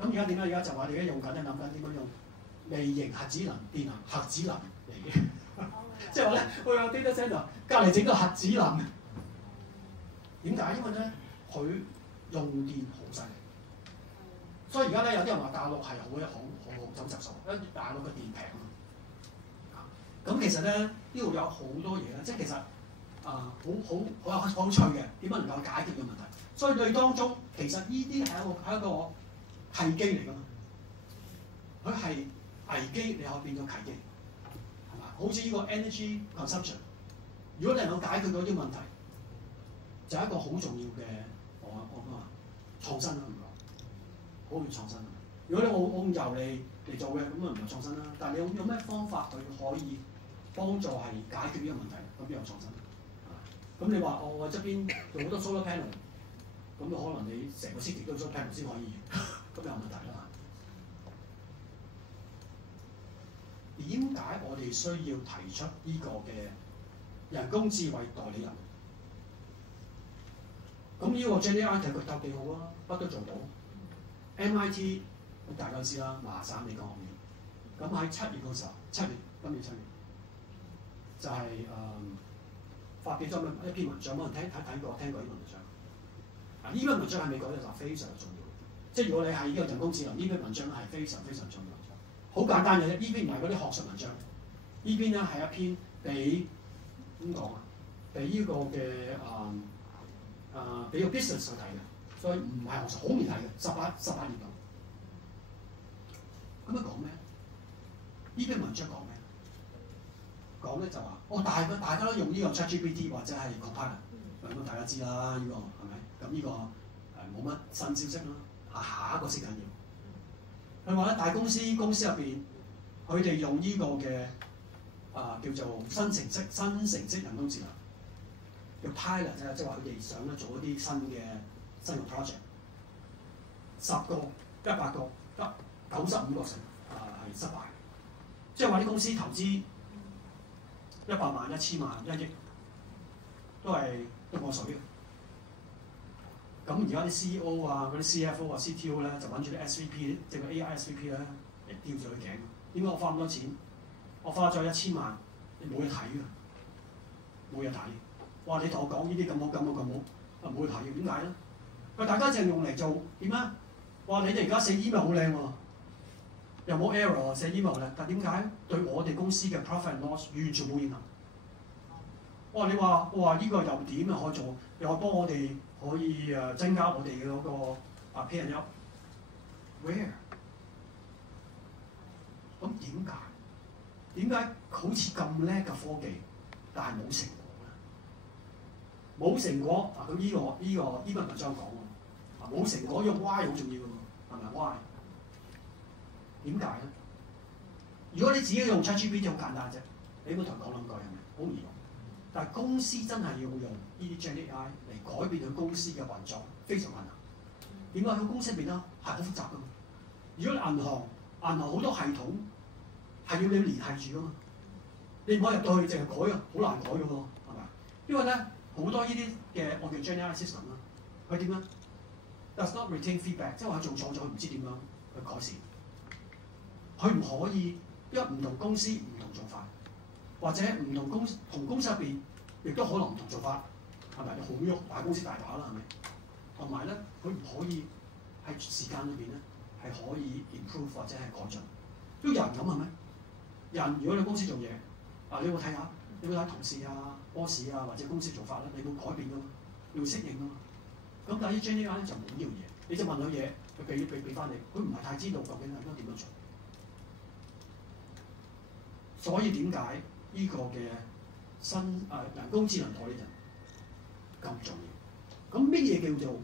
咁而家點解？而家就話你而家用緊咧，諗緊點樣用微型核子能電能、核子能嚟嘅。即係話咧，我有 data center 隔離整個核子能。點解？因為咧佢用電好犀利。所以而家咧有啲人話大陸係好走質素，因為大陸嘅電平啊。咁其實咧呢度有好多嘢咧，即係其實好有趣嘅，點樣能夠解決嘅問題。所以對當中其實呢啲係一個契機嚟㗎嘛。佢係危機，你可以變咗契機，係嘛？好似呢個 energy consumption， 如果你能夠解決到啲問題，就係一個好重要嘅我創新啦，唔講好要創新。如果你我用油嚟做嘅，咁啊唔係創新啦。但係你有咩方法去可以幫助係解決呢個問題？咁邊有創新？咁你話我側邊做好多 solar panel， 咁可能你成個 city 都 solar panel 先可以，咁有問題啦。點解我哋需要提出呢個嘅人工智慧代理人？咁呢個 GenAI 其實佢答幾好啊，乜都做到。MIT 咁大家知啦，麻省理工學院。咁喺7月嗰時候，今年7月，就係、發表咗一篇文章，冇人聽過呢篇文章。啊，呢篇文章喺美國咧就非常重要，即係如果你係呢個人工智能，呢篇文章係非常非常重要。好簡單嘅啫，呢篇唔係嗰啲學術文章，呢篇咧係一篇俾點講啊？俾呢個嘅俾個 business 去睇嘅，所以唔係學術，好易睇嘅，18頁度。咁佢講咩？呢篇文章講咩？講咧就話，大家都用呢個 ChatGPT 或者係 Copilot，咁大家知啦，呢、呢個係咪？咁呢個冇乜新消息啦，下一個先緊要。佢話咧，大公司入邊，佢哋用呢個嘅叫做新程式人工智能，叫 pilot 啫，即係話佢哋想咧做一啲新嘅 project， 10個、100個得95%係失敗，即係話啲公司投資100萬、1000萬、1億都係一個水嘅。咁而家啲 CEO 啊、嗰啲 CFO 啊、CTO 咧就揾住啲 SVP， 即係個 AI SVP 咧嚟吊住佢頸。點解我花咁多錢？我花咗1000萬，你冇嘢睇㗎，冇嘢睇。哇！你同我講呢啲咁好，冇嘢睇嘅。點解咧？佢大家淨係用嚟做點啊？哇！你哋而家寫 email 好靚喎，又冇 error 寫 email 咧。但點解對我哋公司嘅 profit and loss 完全冇影響？哇！你話呢個又點啊？可以做，又幫我哋可以增加我哋嘅嗰個pay and up。Where？ 咁點解好似咁叻嘅科技，但係冇成果咧？冇成果啊！咁呢個文章講喎，冇成果用 why 好重要㗎喎，係咪 why？ 點解咧？如果你自己用 ChatGPT 好簡單啫，你冇同佢講兩句係咪？好易用。但係公司真係要用呢啲 GenAI 嚟改變佢公司嘅運作，非常困難。點解？佢公司入邊咧係好複雜㗎嘛。如果你銀行好多系統係要你聯繫住㗎嘛，你唔可以入到去淨係改啊，好難改㗎喎，係咪？因為咧好多呢啲嘅我叫 GenAI system 啦，佢點咧 ？Does not retain feedback， 即係話佢做錯咗，佢唔知點樣去改善。佢唔可以，因為唔同公司唔同做法，或者唔同公司入邊亦都可能唔同做法，係咪？好喐大公司大把啦，係咪？同埋咧，佢唔可以喺時間裏邊咧係可以 improve 或者係改進。都有人咁係咪？人如果你公司做嘢，你會睇下，你會睇同事啊、boss 啊或者公司做法咧，你會改變㗎嘛，你會適應㗎嘛。咁但係啲 GenAI 咧就冇呢樣嘢，你就問佢嘢，佢俾翻你，佢唔係太知道究竟係應該點樣做。所以點解呢個嘅人工智能代理人咁重要？咁乜嘢叫做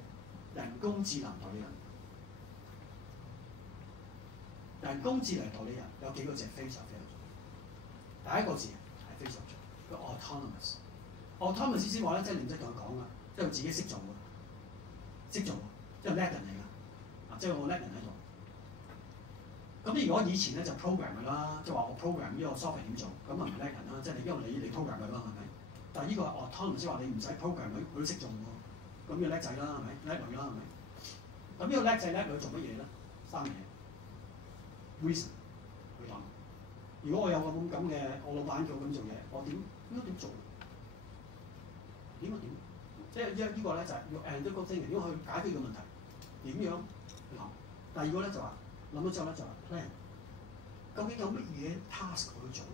人工智能代理人？人工智能代理人有幾個字非常非常重要。第一個字係非常重要，叫 autonomous。autonomous 意思話咧，即係你唔使同佢講噶，即係佢自己識做嘅，識做，即係叻人嚟㗎，即係我叻人喺度。咁如果以前咧就 program 佢啦，即係話我 program 呢個 software 點做，咁啊唔係叻人啦，即係因為你 program 佢啦，係咪？但係呢個 autonomous 即係話你唔使 program 佢都識做喎，咁要叻仔啦，係咪？叻女啦，係咪？咁呢個叻仔叻女做乜嘢咧？3嘢 reason 去諗。如果我有個咁嘅，我老闆叫我咁做嘢，我應該點做？點？即係呢個咧就係要 analytical thinking，點樣去解決呢個問題？點樣去諗？第二個咧就話。諗咗之後咧就話 plan， 究竟有乜嘢 task 去做？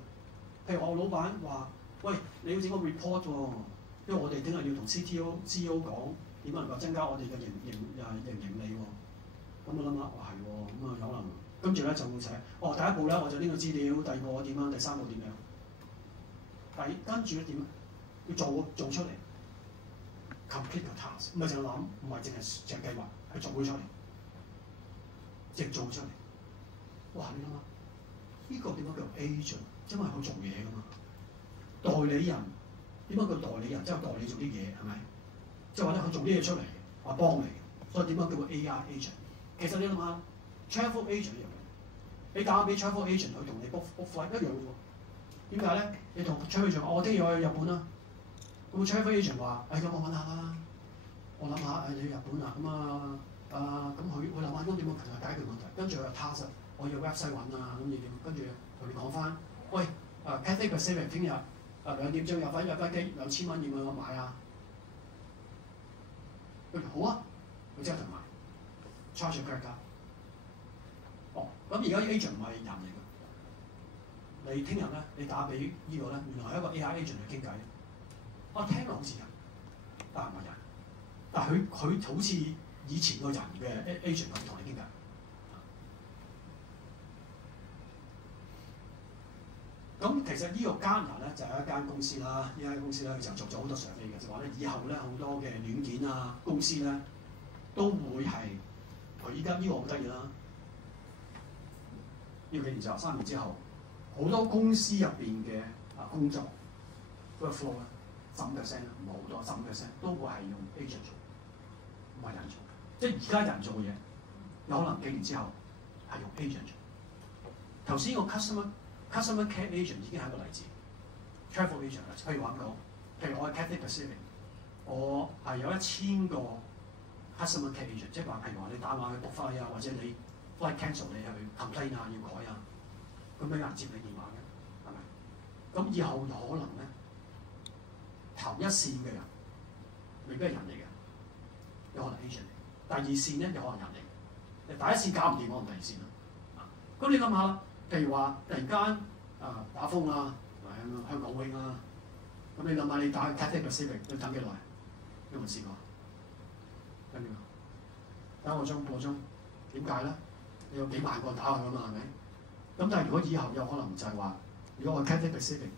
譬如我老闆話：喂，你要整個 report 喎，因為我哋聽日要同 CEO 講點能夠增加我哋嘅盈利喎。咁我諗下，係喎，咁啊可能跟住咧就會寫，第一步咧我就呢個資料，第二步我點樣，第三步點樣？跟住咧點？要做出嚟 complete 個 task， 唔係淨係諗，唔係淨係計劃，係做佢出嚟。直做出嚟，哇！你諗下，呢個點解叫 agent？ 因為佢做嘢㗎嘛。代理人點解叫代理人？即係代理做啲嘢係咪？即係話咧，佢做啲嘢出嚟，話幫你，所以點解叫個 AI agent？ 其實你諗下 ，travel agent 一樣嘅，你打俾 travel agent， 佢同你 book flight 一樣嘅喎。點解咧？你同 travel agent， 我聽日去日本啦。咁 travel agent 話：咁我揾下啦，我諗下你去日本啊，咁啊。咁佢諗下點樣解決問題，跟住佢又 task， 我要 website 揾啊，咁要點？跟住同你講翻，喂，Cathay Pacific 聽日2點鐘有飛機2000蚊，要唔要我買啊？佢好啊，佢即刻同買 charge credit card。哦，咁而家 agent 唔係人嚟嘅，你聽日咧你打俾呢個咧，原來係一個 AI agent 去傾偈。我聽落好似人，但係唔係人，但係佢好似以前個人嘅 agent 咁同你傾偈。咁其實呢個 Gartner 咧就係一間公司啦，呢間公司咧佢就做咗好多 survey 嘅，就話咧以後咧好多嘅軟件啊公司咧都會係佢依家呢個好得意啦，呢個幾年之後3年之後，好多公司入邊嘅工作 workflow 咧15%唔係好多15%都會係用 agent 做，唔係人做，即係而家人做嘅嘢，有可能幾年之後係用 agent 做。頭先個 customer care agent 已經係一個例子 ，travel agent 譬如話咁講，譬如我係 Cathay Pacific， 我係有1000個 customer care agent， 即係話譬如話你打電話去 book flight啊，或者你 flight cancel 你去 complain 啊，要改啊，咁有人接你電話嘅，係咪？咁以後有可能咧，頭一線嘅人未必係人嚟嘅，有可能 agent 嚟；第二線咧有可能人嚟，第一線搞唔掂，可能第二線啦。咁你諗下啦。譬如話突然間打風啊，香港 wing 啊，咁你諗下你打 Cathay Pacific 要等幾耐？有冇試過？跟住等個鐘半個鐘，點解咧？你有幾萬個打去㗎嘛，係咪？咁但係如果以後有可能就係話，如果我 Cathay Pacific，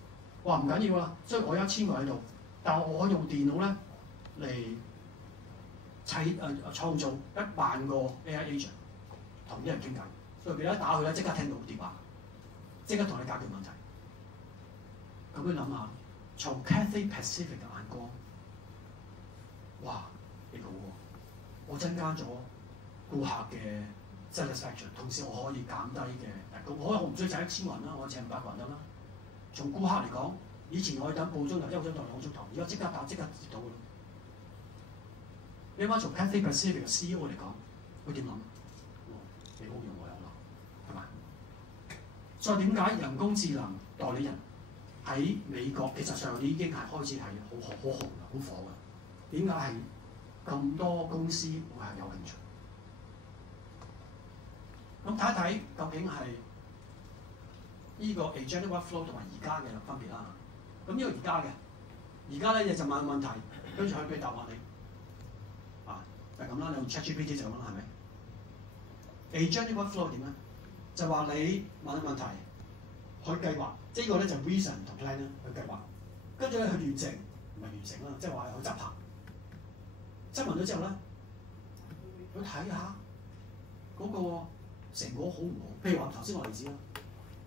哇唔緊要啦，所以我有1000個喺度，但係我用電腦咧嚟創造10000個 AI agent 同啲人傾偈，所以佢一打去咧即刻聽到電話。即刻同你解決問題。咁你諗下，從 Cathay Pacific 嘅眼光，哇，幾好喎！我增加咗顧客嘅 satisfaction， 同時我可以減低嘅人工。我唔需要請1000個人啦，我請500個人得啦。從顧客嚟講，以前我要等半個鐘頭、1個鐘頭、2個鐘頭，而家即刻打即刻接到嘅。你諗下從 Cathay Pacific 嘅 CEO 嚟講，佢點諗？幾好用喎，有諗，係咪？所以點解人工智能代理人喺美國其實上已經係開始係好紅嘅、好火嘅？點解係咁多公司會係有興趣？咁睇一睇究竟係呢個 agentic workflow 同埋而家嘅分別啦。咁呢個而家咧就問問題，跟住佢俾答案你。就係咁啦，你用 ChatGPT 就咁啦，係咪 ？agentic workflow 點咧？就話你問問題，佢計劃，即係呢個咧就 reason 同 plan 咧，佢計劃，跟住咧佢完成，唔係完成啦，即係話佢執行。執行咗之後咧，佢睇下嗰個成果好唔好？譬如話頭先個例子啦，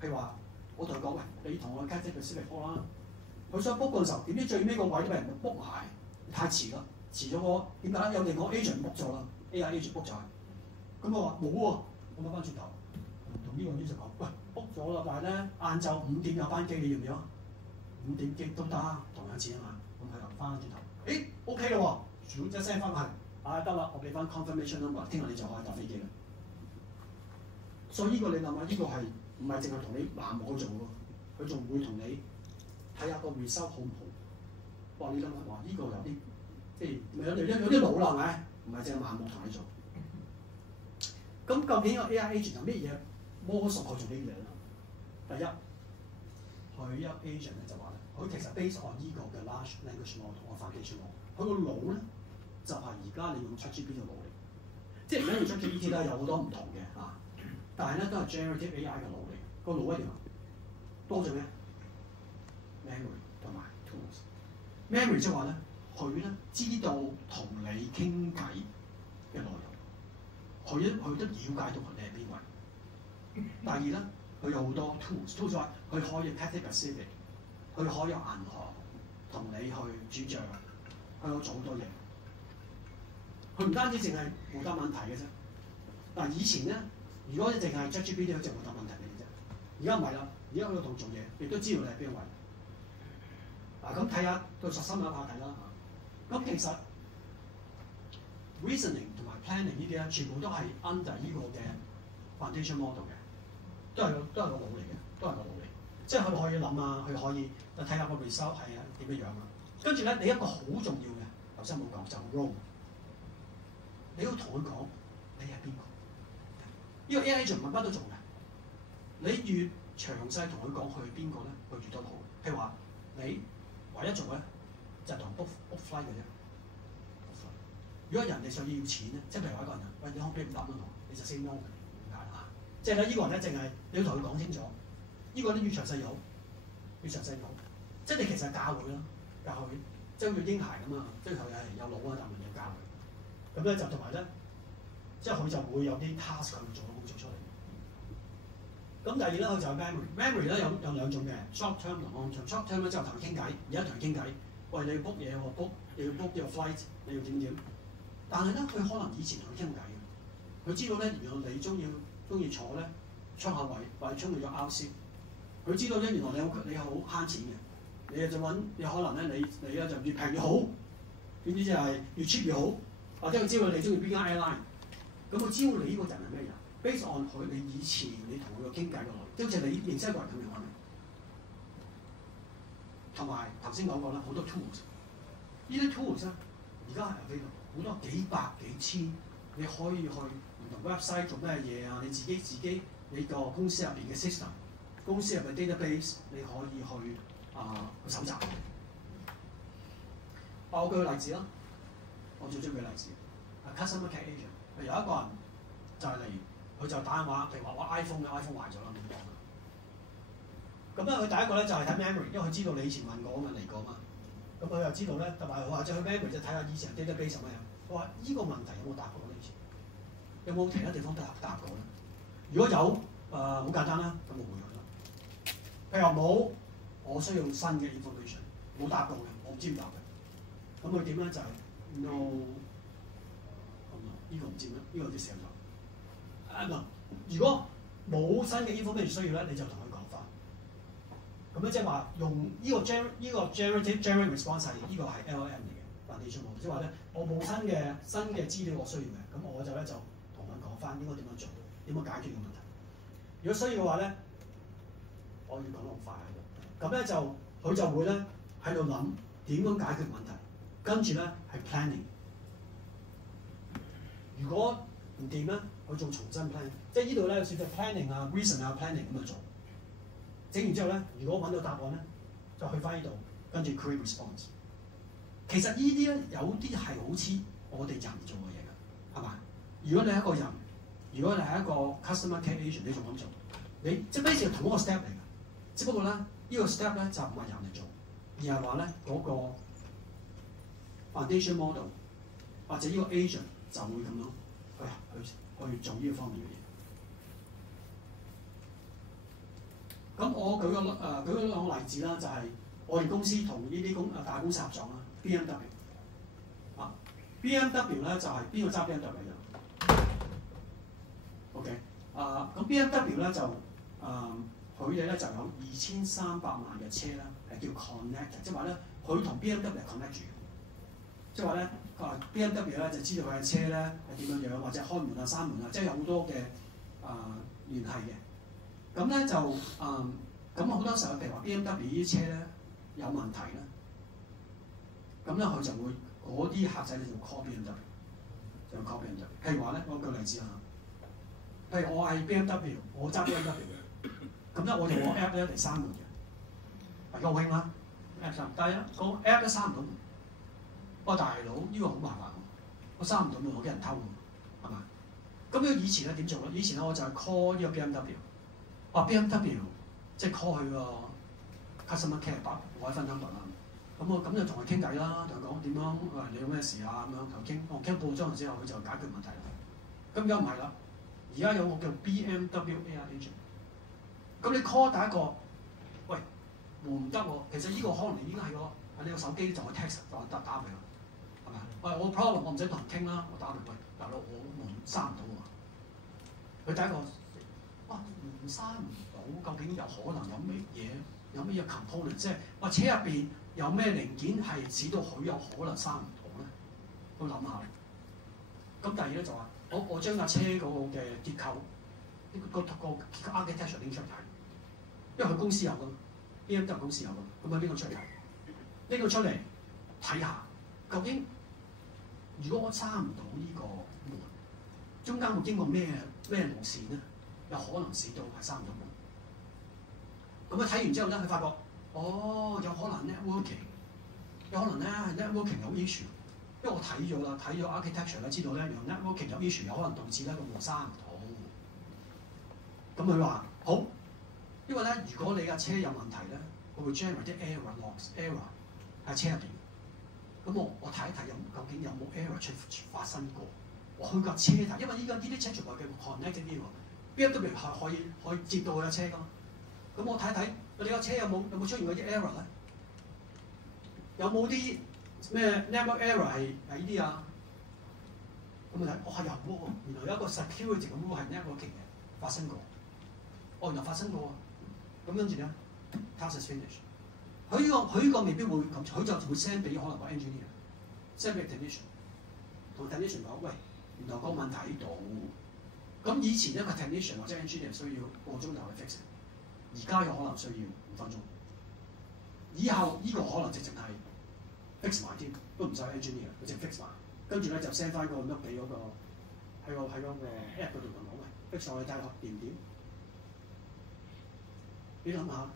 譬如話我同佢講，喂，你同我 Cathay Pacific book啦，佢想 book 嘅時候，點知最尾個位都俾人 book 埋，太遲啦，遲咗個點解？有另外 agent book 咗啦 ，AI agent book 咗，咁我話冇喎，我揾翻轉頭。同呢個 agent 講，喂 book 咗啦，但係咧晏晝5點有班機，你要唔要？5點機都得，同樣錢啊嘛。咁佢又翻轉頭，誒 OK 啦喎，轉一聲翻去，得啦，我俾翻 confirmation number， 聽日你就可以搭飛機啦。所以呢個你諗下，呢個係唔係淨係同你盲目做喎？佢仲會同你睇下個 result 好唔好？哇！你諗下，哇！呢個有啲即係有啲腦啦，係咪？唔係淨係盲目同你做。咁究竟個 AI agent 有咩嘢摸索佢做呢啲嘢咧？第一，佢有 agent 咧就話咧，佢其實 based on 呢個嘅 large language model 同個 foundation model，佢個腦咧就係而家你用 ChatGPT 嘅腦嚟，即係而家用 ChatGPT 咧有好多唔同嘅嚇，但係咧都係 generative AI 嘅腦嚟，個腦一樣多咗咩 memory 同埋 tools。memory 即係話咧，佢咧知道同你傾偈嘅內容。佢都了解到你係邊位。第二咧，佢有好多 tools 話佢可以 Cathay Pacific， 佢可以有銀行同你去轉帳，佢可以做好多嘢。佢唔單止淨係回答問題嘅啫。嗱，以前咧，如果你淨係 ChatGPT 佢就回答問題嘅啫。而家唔係啦，而家佢同做嘢，亦都知道你係邊位。咁睇下個實心有下睇啦。咁其實 reasoning 同埋 planning 呢啲咧，全部都係 under 呢個嘅 foundation model 嘅，都係個腦嚟嘅，都係個腦嚟。即係佢可以諗啊，佢可以睇下個 result 係啊點樣樣啊。跟住咧，你一個好重要嘅，頭先冇講就 role， 你要同佢講你係邊個。呢個 AI 就唔係乜都做嘅，你越詳細同佢講佢係邊個咧，佢越得好。譬如話你唯一做咧就係同 book flight 嘅啫。如果人哋想要錢咧，即係譬如話一個人，喂，你可唔可以500蚊我？你就 say no， 點解啊？即係咧，呢個人咧淨係你要同佢講清楚，呢個咧越詳細越好，越詳細越好。即係你其實教佢啦，教佢即係好似嬰孩咁啊，即係佢係有腦啊，但係要教佢。咁咧就同埋咧，即係佢就會有啲 task 佢做出嚟。咁第二咧，佢就係 memory 咧有兩種嘅 short term 同 long term。short term 咧即係同佢傾偈，而家同佢傾偈，喂，你要 book 嘢我 book， 你要 book 呢個 flight， 你要點？但係咧，佢可能以前同佢傾偈嘅，佢知道咧，原來你中意坐咧窗口位，或者中意咗 out seat。佢知道咧，原來你好慳錢嘅，你就揾你可能咧，你咧就越平越好，點知就係越 cheap 越好，或者佢知道你中意邊間 airline， 咁佢知道你呢個人係咩人 ，based on 佢你以前你同佢嘅傾偈嘅內容，即好似你認識一個人咁樣。同埋頭先講過啦，好多 tools， 呢啲 tools 咧而家係有好多幾百幾千，你可以去唔同 website 做咩嘢啊？你自己你個公司入邊嘅 system， 公司入嘅 database， 你可以去去搜集。我舉個例子啦，我最中意舉例子，customer care agent， 譬如有一個人就係嚟，佢就打電話，譬如話我 iPhone 壞咗啦咁講。咁咧佢第一個咧就係睇 memory， 因為佢知道你以前問過啊嘛，嚟過嘛。咁佢又知道咧，同埋或者去 memory 就睇下以前 database 乜嘢。我話依個問題有冇答過呢？以前有冇其他地方答過咧？如果有，好簡單啦，咁我會去啦。譬如話冇，我需要新嘅 information， 冇答過嘅，我唔知點答嘅。咁佢點咧就係 no， 呢個唔知啦，呢個啲寫咗。如果冇新嘅 information 需要咧，你就同佢講翻。咁咧即係話用呢個 generative response 呢個係 LLM 嚟嘅 foundation model， 即係話咧我冇新嘅資料我需要嘅，咁我就同佢講翻應該點樣做，點樣解決呢個問題。如果需要嘅話咧，我要講得好快喺度，咁咧就佢就會咧喺度諗點樣解決問題，跟住咧係 planning。如果唔掂咧，佢仲重新 plan， 即係呢度咧有少少 planning 啊 reason 啊 planning 咁去做。整完之後咧，如果揾到答案咧，就去翻呢度，跟住 create response。其實呢啲咧有啲係好似我哋人做嘅嘢㗎，係嘛？如果你係一個人，如果你係一個 customer care agent， 你仲咁做，你即係 basically 同一個 step 嚟㗎。只不過咧，呢個 step 咧就唔係人嚟做，而係話咧嗰個 foundation model 或者呢個 agent 就會咁樣去做呢個方面嘅嘢。咁我舉個兩個例子啦，就係、是、我哋公司同呢啲大公司合作啦 ，BMW 啊 ，BMW 咧就係邊個揸 BMW 嘅？OK 咁 BMW 咧就佢哋咧就有2300萬嘅車咧係叫 connect， 即係話咧佢同 BMW 係 connect 住嘅，即係話咧BMW 咧就知道佢嘅車咧係點樣樣，或者開門啊、閂門啊，即係有好多嘅聯繫嘅。咁咧就咁好多時候，譬如話 BMW 呢啲車咧有問題咧，咁咧佢就會嗰啲客仔咧就 call BMW， 就 call BMW。譬如話咧，我舉例子啊，譬如我係 BMW， 我揸 BMW 嘅，咁咧我哋個 app 咧嚟閂門嘅，大家好興啦 app 閂，但係個 app 都閂唔到門。我大佬呢個好麻煩喎，我閂唔到門，我驚人偷喎，係嘛？咁呢以前咧點做咧？以前咧我就係 call 呢個 BMW。BMW 即係 call 佢個 customer care 我喺分享台啦，咁我咁就同佢傾偈啦，同佢講點樣，你有咩事啊咁樣，同佢傾，我傾報章之後佢就解決問題啦。咁而家唔係啦，而家有個叫 BMW AI agent， 咁你 call 第一個，喂唔得喎，其實呢個可能已經係你個手機就係 text 就打俾佢，係咪？喂我 problem 我唔使同人傾啦，我打俾喂大佬我門閂唔到喎，佢第一個。唔閂唔到，究竟有可能有咩嘢？有咩嘢 component？ 即係話車入邊有咩零件係使到佢有可能閂唔到咧？都諗下。咁第二咧就話，我將架車嗰個嘅結構，個 architecture 拎出嚟睇。因為佢公司有㗎嘛 ，BMW 公司有㗎，咁佢邊個出嚟？呢個出嚟睇下，究竟如果我揸唔到呢個門，中間會經過咩路線咧？有可能試到係閂唔到門。咁佢睇完之後咧，佢發覺哦，有可能 networking， 有可能咧係 networking 有 issue， 因為我睇咗啦，睇咗 architecture 咧，知道咧原來 networking 有 issue， 有可能導致咧個門閂唔到。咁佢話好，因為咧如果你架車有問題咧，佢會 generate 啲 error 喺車入邊。咁我睇一睇究竟有冇 error 發生過。我去架車睇，因為依家呢啲車全部叫 connected 啲喎 ，BMW 係可以接到佢架車㗎嘛。咁我睇睇，你架車有冇出現嗰啲 error 咧？有冇啲咩 network error 係呢啲啊？咁我睇，有喎，原來有一個 security 嘅 rule 係 networking 嘅發生過。原來發生過啊！咁跟住咧 task is finish。佢呢個未必會咁，佢就會 send 俾可能個 engineer，send 俾 technician， 同 technician 講，喂，原來個問題喺度。咁以前一個 technician 或者 engineer 需要個鐘頭去 fix， 而家有可能需要5分鐘。以後呢個可能直情係 fix 埋添，都唔使 engineer， 佢直 fix 埋。跟住咧就 send 翻個 note 俾嗰個喺個 app 嗰度同我喂 fix 我哋睇下掂唔掂？你諗下，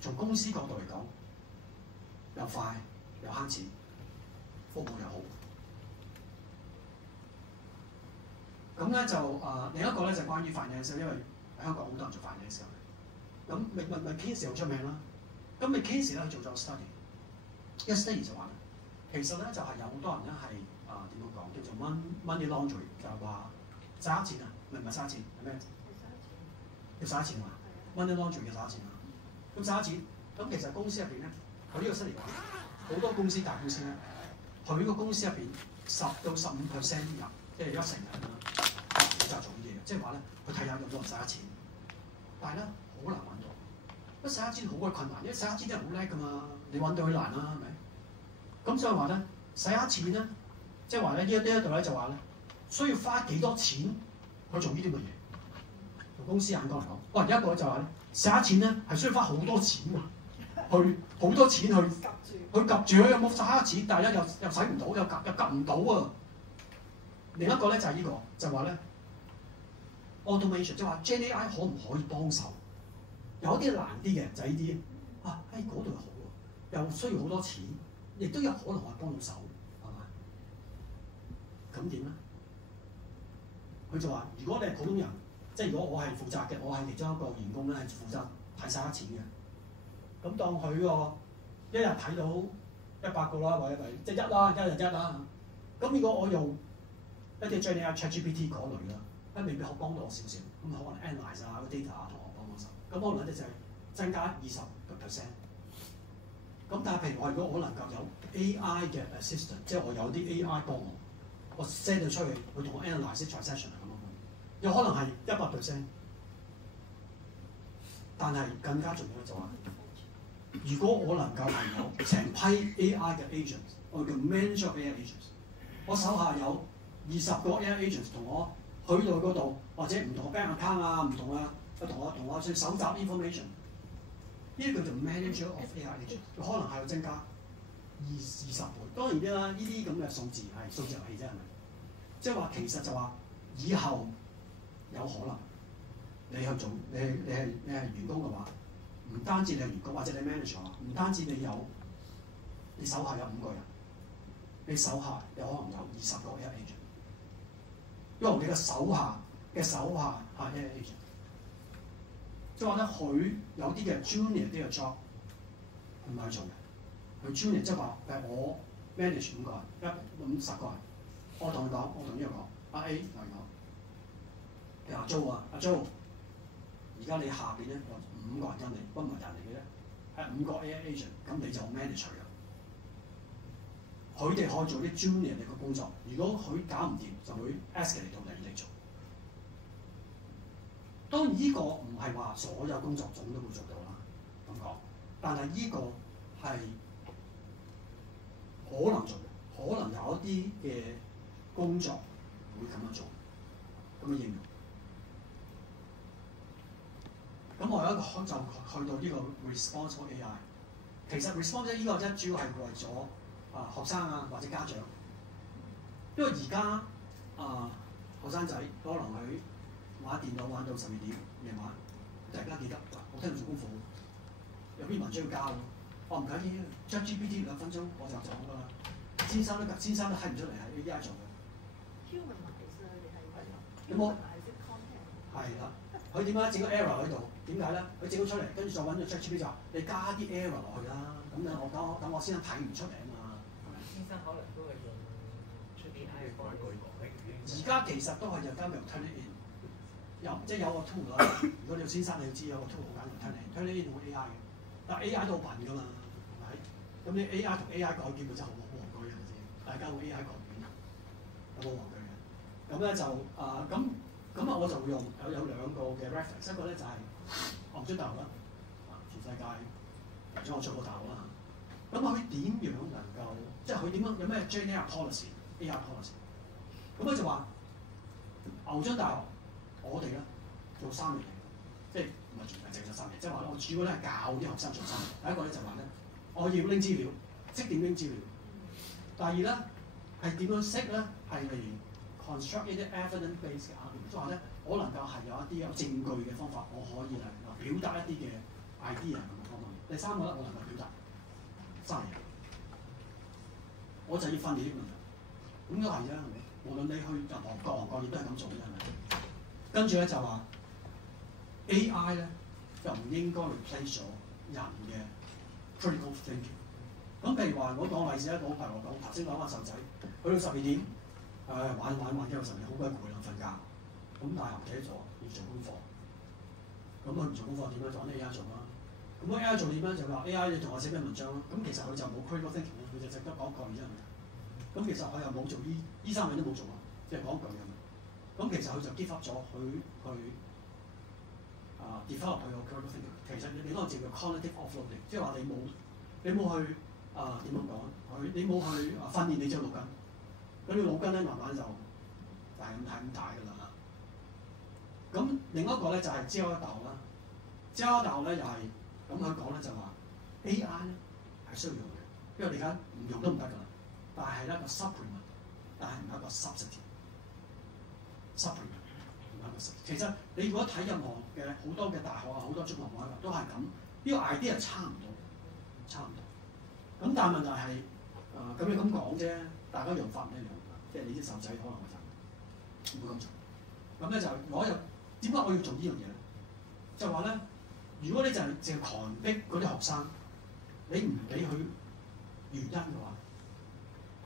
從公司角度嚟講，又快又慳錢，服務又好。咁咧就另一個咧就關於 finance， 因為香港好多人做 finance 嘅。咁McKinsey 好出名啦。咁 McKinsey 咧做咗 study， study 就話咧，其實咧就係有好多人咧係點樣講叫做 money laundering， 就係話洗黑錢啊，唔係洗黑錢係咩？要洗黑錢嘛 ，money laundering 要洗黑錢啊。咁洗黑錢，咁其實公司入邊咧，佢呢個 study 講，好多公司大公司咧，佢個公司入邊10到15% 啲人，即係1成人啦，就做呢啲嘢，即係話咧，佢睇下有冇人洗黑錢，但係咧好難揾到。洗黑錢好鬼困難，因為洗黑錢啲人好叻噶嘛，你揾到佢難啦，係咪？咁所以話咧，洗黑錢咧，即係話咧呢一度咧就話咧，需要花幾多錢去做呢啲咁嘅嘢？從公司眼光嚟講，有一個就話咧，洗黑錢咧係需要花好多錢㗎，去好多錢去夾住佢有冇洗黑錢，但係咧又洗唔到，又夾唔到啊！另一個咧就係呢個，就話咧 automation， 即係話 GenAI 可唔可以幫手？有啲難啲嘅就係呢啲喺嗰度又好喎，又需要好多錢，亦都有可能係幫到手，係嘛？咁點咧？佢就話：如果你係普通人，即係如果我係負責嘅，我係其中一個員工咧，係負責睇洗黑錢嘅。咁當佢個一日睇到100個啦，或者即係1啦，一日1啦。咁如果我用一啲 GenAI ChatGPT 嗰類啦，未必可幫到我少少，咁可能 analyse 個 data 同我幫手。咁可能咧就係增加20%。咁但係譬如如果我能夠有 AI 嘅 assistant， 即係我有啲 AI 幫我 send 咗出去，佢同我 analyse transaction 咁樣，有可能係100%。但係更加重要就係，如果我能夠係有成批 AI 嘅 agents， 我叫 manager AI agents， 我手下有20個 AI agents 同我去到嗰度，或者唔同嘅 bank account 啊，唔同啊。同我去搜集 information， 呢個叫做 manager of AI agent， 可能係要增加20倍。當然啲啦，呢啲咁嘅數字係數字遊戲啫，係咪？即係話其實就話以後有可能你去做，你係員工嘅話，唔單止你係員工或者你 manager， 唔單止你手下有5個人，你手下有可能有20個 AI agent， 因為你嘅手下係 AI agent。即係話咧，佢有啲嘅 junior 啲嘅 job 唔係去做嘅，佢 junior 即係話我 manage 5個人，50個人，我同佢講，我同呢個講，阿 A 同佢講，阿 Jo 啊，阿 Jo， 而家你下邊咧5個人跟你，唔係人嚟嘅咧，係5個 AI agent， 咁你就 manage 佢啦。佢哋可以做啲 junior 嘅工作，如果佢搞唔掂，就會 escalate 到你哋做。當然呢個唔係話所有工作種都會做到啦，咁講。但係呢個係可能做嘅，可能有一啲嘅工作會咁樣做，咁嘅應用。咁我有一個就去到呢個 responsible AI。其實 responsible 呢個咧主要係為咗學生啊或者家長，因為而家學生仔可能佢玩電腦玩到12點夜晚，突然間記得我聽日做功課，有篇文章要交喎，我唔緊要 ，ChatGPT 2分鐘我就做㗎啦。先生都睇唔出嚟係 AI 做嘅。有冇？係啦，佢點解整個 error 喺度？點解咧？佢整咗出嚟，跟住再揾咗 ChatGPT 就話你加啲 error 落去啦，咁樣等我先生睇唔出嚟啊嘛。先生可能都係用出 AI 去幫佢改。而家其實都係就交由 turn it in， 即係有個 tool 啦。如果你先生你要知有個 tool 好簡單 turn it in 用 AI 嘅，但 AI 都好笨㗎嘛，係咪？咁你 AI 同 AI 改卷，佢真係好戇居嘅先。大家用 AI 改卷有冇戇居嘅？咁咧就咁我就會用有兩個嘅 reference， 一個咧就係牛津大學啦，全世界將我出過大學啦。咁佢點樣能夠即係佢點樣有咩 GenAI policy、AI policy？ 咁佢就話牛津大學我哋咧做3年，即係唔係淨係3年，即係話我主要咧係教啲學生做3年。第一個咧就話咧，我要拎資料，識點拎資料。第二咧係點樣識咧？係嚟 construct 一啲 evidence-based 嘅 argument， 即係話咧，我能夠係有一啲有證據嘅方法，我可以嚟表達一啲嘅 idea 咁嘅方面。第三個咧，我能夠表達3樣，我就要訓練呢個能力。咁都係啫，係咪？無論你去任何各行各業都係咁做嘅，係咪？跟住咧就話 AI 咧就唔應該 replace 咗人嘅 critical thinking。咁譬如話，我講例子咧，我頭先講個細路仔，去到12點，玩幾個12點，好鬼攰啦，瞓覺。咁但係唔記得咗要做功課，咁佢唔做功課點咧？就揾 AI 做啦。咁 AI 做點咧？就話 AI 你同我寫咩文章咯？咁其實佢就冇 critical thinking，佢就淨得講句啫，係咪？咁其實佢又冇做呢3樣都冇做啊，即係講句咁。咁其實佢就 give up 咗佢develop 佢個 critical thinking。其實你嗰個字叫 cognitive offloading， 即係話你冇去點樣講？你冇去訓練你隻腦筋，咁你腦筋咧慢慢就係咁大㗎啦。咁另一個咧就係焦豆啦，焦豆咧又係咁佢講咧就話 AI 咧係需要用嘅，因為你而家唔用都唔得㗎啦。但係咧個 supplement， 但係唔係一個 substitute。supplement 唔係一個 substitute。其實你如果睇任何嘅好多嘅大學啊、好多中學都係咁，呢個 idea 差唔多。咁但係問題係咁你咁講啫，大家用法唔一樣，即係你啲細路仔可能就唔會咁做。咁咧就我又點解我要做呢樣嘢咧？就話咧，如果你就係淨係強迫嗰啲學生，你唔俾佢原因嘅話，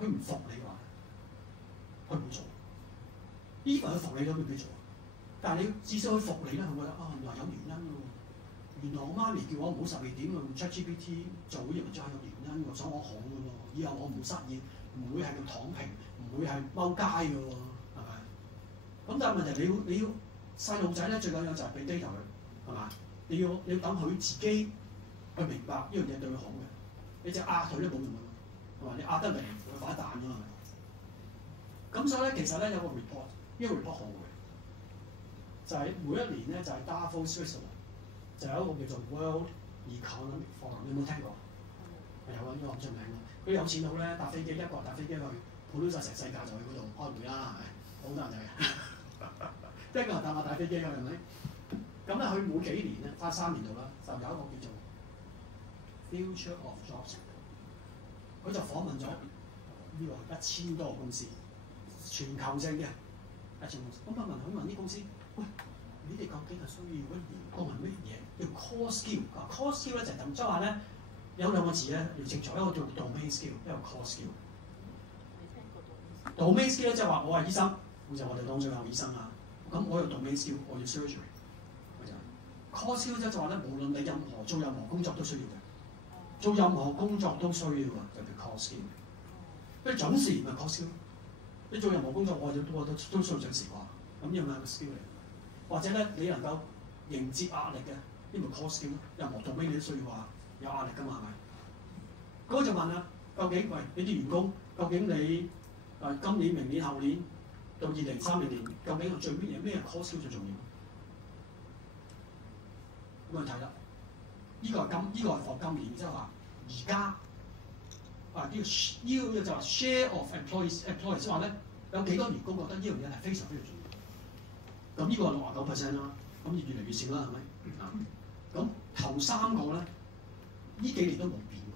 佢唔服你嘅話，佢唔會做。呢份佢服你都未必做，但係你至少佢服你咧，佢覺得原來有原因喎。原來我媽咪叫我唔好12點用 ChatGPT 做呢樣文章有原因喎，想我好嘅喎，以後我唔失業，唔會係咁躺平，唔會係踎街嘅喎，係咪？咁但係問題你要細路仔咧，最緊要就係俾 data 佢，係嘛？你要等佢自己去明白呢樣嘢對佢好嘅，你只壓佢都冇用嘅，係嘛？你壓得嚟佢發彈㗎嘛。咁所以咧，其實咧有個 report， 呢個 report 好嘅，就係每一年咧就係 Davos Switzerland。就有一個叫做 World Economic Forum， 你有冇聽過？有啊，呢個好出名嘅。佢有錢佬咧搭飛機，一個搭飛機去，普通晒成世界就去嗰度開會啦，係咪？好多人就係，一個人搭大飛機㗎，係咪？咁咧，佢每幾年咧，花3年度啦，就有一個叫做 Future of Jobs， 佢就訪問咗呢個1000多個公司，全球性嘅1000公司。咁佢問啲公司，喂，你哋究竟係需要嗰啲員工係乜嘢？叫 core skill 啊 ，core skill 咧就係咁，即係話咧有兩個字咧要清楚，一個叫 domain skill， 一個 core skill。domain skill 咧即係話我係醫生，好似我哋當中有醫生啊，咁我有 domain skill， 我要 surgery。core skill 即係話咧，無論你做任何工作都需要嘅，做任何工作都需要嘅，就叫 core skill。即係準時咪 core skill。你做任何工作，我都需要準時啩，咁呢個係個 skill 嚟。或者咧，你能夠迎接壓力嘅，呢個 core skill， 任何 domain 你都需要話有壓力㗎嘛，係咪？咁就問啦，究竟喂你啲員工，究竟你今年、明年、後年到2030年，究竟最咩 core skill 最重要？咁去睇啦。呢個係放今年，即係話而家呢個就係 share of employees， 即係話咧有幾多員工覺得呢樣嘢係非常非常重要。咁呢個係69% 啦，咁越嚟越少啦，係咪？咁頭3個咧，呢幾年都冇變過，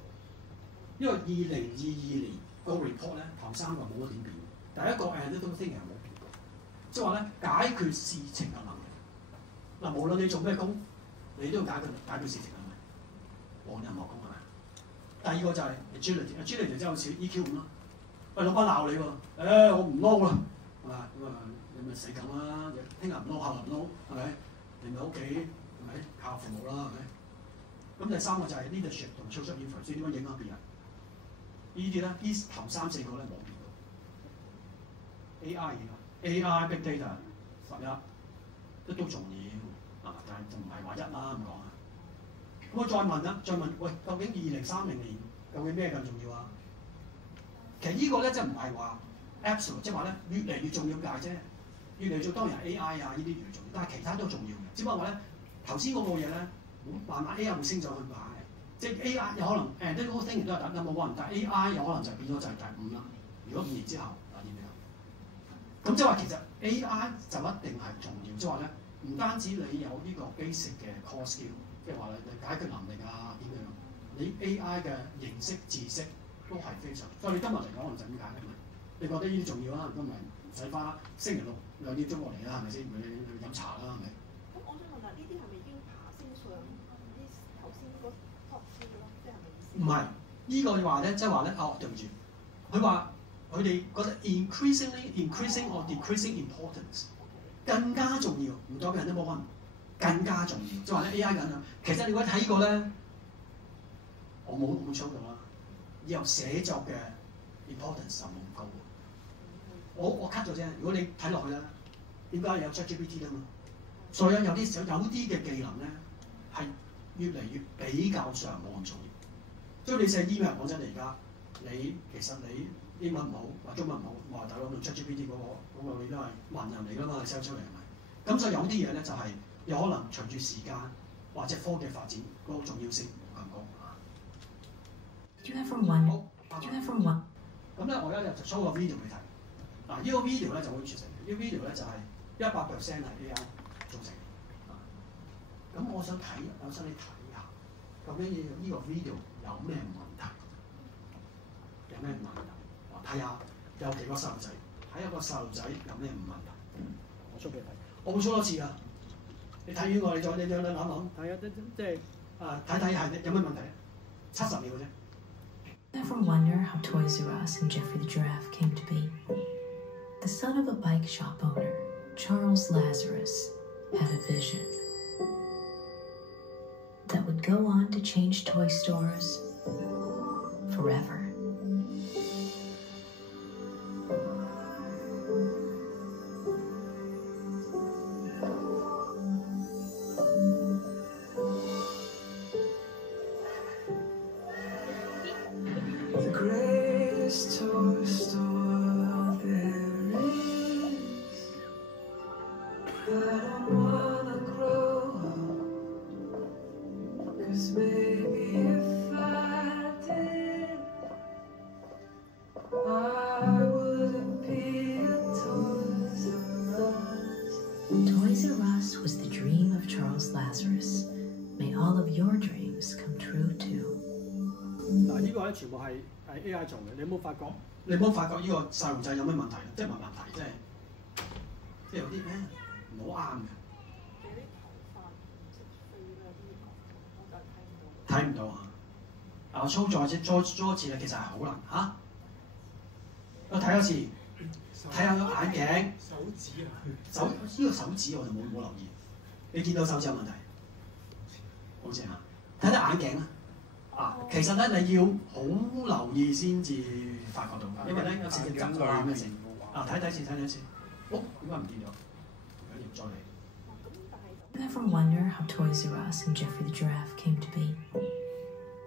因為2022年個 report 咧頭3個冇乜點變。第一個都聽日冇變過，即係話咧解決事情嘅能力。嗱，無論你做咩工，你都要解決事情嘅能力。冇任何工係咪？第二個就係 agility 即係好似 EQ 咁咯。喂，老闆鬧你喎，我唔撈啦，係嘛？咁你咪死梗啦！聽日唔撈，後日唔撈，係咪？你咪屋企係咪靠父母啦？係咪？咁第3個就係 leadership 同 social influence， 點樣影響別人？呢啲咧，呢頭3、4個咧冇變到。AI big data 11都重要但係就唔係話1啦咁講啊。咁我再問，喂，究竟2030年究竟咩更重要啊？其實呢個咧即係唔係話 absolute， 即係話咧越嚟越重要解啫。越嚟越重要，當然係 AI 啊呢啲越嚟越重要，但係其他都重要嘅。只不過咧頭先嗰個嘢咧，慢慢 AI 會升上去擺，即係 AI 有可能呢個 thing 都係number one，但係 AI 有可能就變咗就係第5啦。如果5年之後點樣？咁即係話其實 AI 就一定係重要，即係話咧唔單止你有呢個 basic 嘅 core skill， 即係話你解決能力啊點樣，你 AI 嘅認識知識都係非常。所以你今日嚟講，我就咁解嘅嘛。你覺得呢啲重要啦，如果唔係唔使花星期6 2點鐘過嚟啦，係咪先？你去飲茶啦，係咪？咁我想問下，呢啲係咪已經爬升上啲頭先嗰 top 3嘅咯？即係咪意思？唔係，呢個話咧，即係話咧，對唔住，佢話佢哋覺得 increasing or decreasing importance 更加重要，唔代表人都冇可能更加重要，即係話咧 AI 緊啊。其實你如果睇過咧，我冇操到啦，以後寫作嘅 importance 就冇咁高。我 cut 咗啫。如果你睇落去咧，點解有 ChatGPT 啊嘛？所以有啲嘅技能咧係越嚟越比較上冇咁重要。所以你寫 email 講真，你而家其實你英文唔好或中文唔好，我話大佬用 ChatGPT 嗰個你都係文人嚟㗎嘛，你 sell 出嚟係咪？咁所以有啲嘢咧就係有可能隨住時間或者科技發展嗰個重要性冇咁高啊。Did you ever wonder? Did you ever wonder? 咁咧，我而家就 show 個 video 俾你睇。嗱，呢個 video 咧就會傳承嘅。呢個 video 咧就係100% 係 AI 做成嘅。咁我想你睇下，究竟呢個 video 有咩問題？有咩問題？睇下有幾個細路仔，睇下個細路仔有咩問題。我 show 俾你睇，我會 show 多次㗎。你睇完我，你諗諗。睇下即係睇係有咩問題？70秒嘅啫。Ever wonder how Toys R Us and Jeffrey the Giraffe came to be? The son of a bike shop owner, Charles Lazarus, had a vision that would go on to change toy stores forever. The greatest toy store there is, but I wanna grow up, 'cause maybe if I did, I wouldn't be a Toys R Us. Toys R Us was the dream of Charles Lazarus. May all of your dreams come true too. 嗱，呢個咧全部係 AI 做嘅，你有冇發覺？你有冇發覺呢個細路仔有咩問題？即係唔係問題，即係有啲咩唔好啱嘅。佢啲頭髮唔識飛啦，啲我就睇唔到。睇唔到啊！我操作再一次咧，其實係好難嚇。我睇多次，睇下個眼鏡。手指啊！呢個手指我就冇留意。你見到手指有問題？好正啊！睇睇眼鏡啊！其實咧你要好留意先至發覺到，因為咧有時隻執啊咩事。睇睇次。哦，點解唔見咗？緊要再嚟。You ever wonder how Toys R Us and Jeffrey the Giraffe came to be?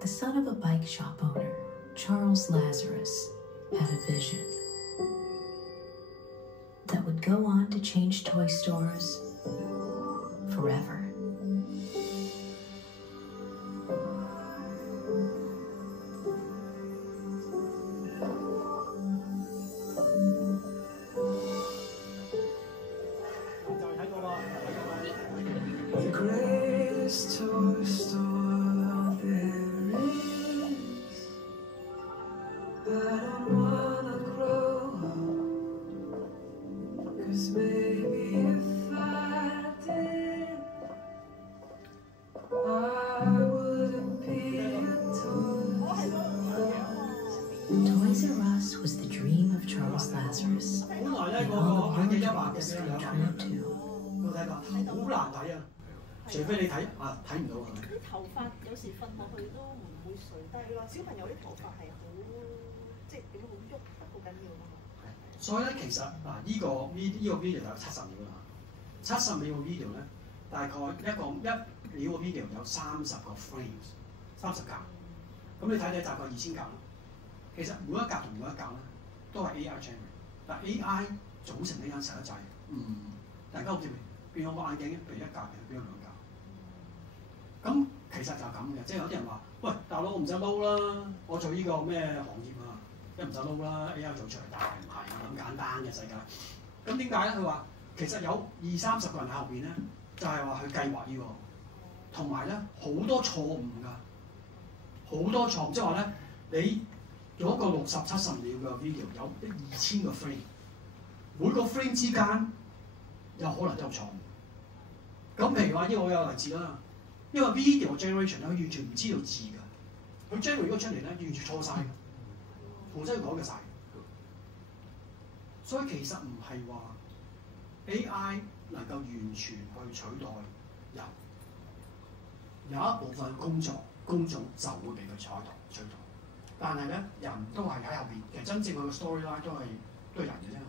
The son of a bike shop owner, Charles Lazarus, had a vision that would go on to change toy stores forever. The greatest toy store there is. I don't wanna grow up, 'cause maybe if I did, I wouldn't be a Toys Toys R Us was the dream of Charles Lazarus, 本來咧 and 嗰 all 個 the 眼記 world 100嘅 dreams 呢 come 個 true too. 有睇過，好難睇啊！除非你睇睇唔到啊！啲頭髮有時瞓落去都唔會垂低咯。小朋友啲頭髮係好即係點好喐得好緊要咯。所以咧，其實嗱，呢個 video 有70秒啦，70秒嘅 video 咧，大概1秒嘅 video 有30個 frames，30格。咁你睇大概2000格啦。其實每一格同每一格咧都係 AI generate，但 AI 組成呢間實得滯，大家好似變咗個眼鏡，譬如1格嘅，變咗2格。咁其實就係咁嘅，即係有啲人話：喂，大佬我唔使撈啦，我做呢個咩行業啊？一唔使撈啦 ，AI 做出嚟，但係唔係咁簡單嘅世界。咁點解咧？佢話其實有20-30個人喺後邊咧，就係話去計劃呢個，同埋咧好多錯誤㗎，好多錯誤，即係話咧你做一個60-70秒嘅 video 有2000個 frame， 每個 frame 之間有可能都有錯誤。咁譬如話呢個我有例子啦，因為 video generation 咧，佢完全唔知道字㗎，佢 generate 嗰個出嚟咧完全錯晒嘅。重新改嘅晒，所以其實唔係話 AI 能夠完全去取代人，有一部分工作公眾就會被佢取代。但係咧，人都係喺後邊，其實真正佢嘅 storyline 都係人嘅啫，係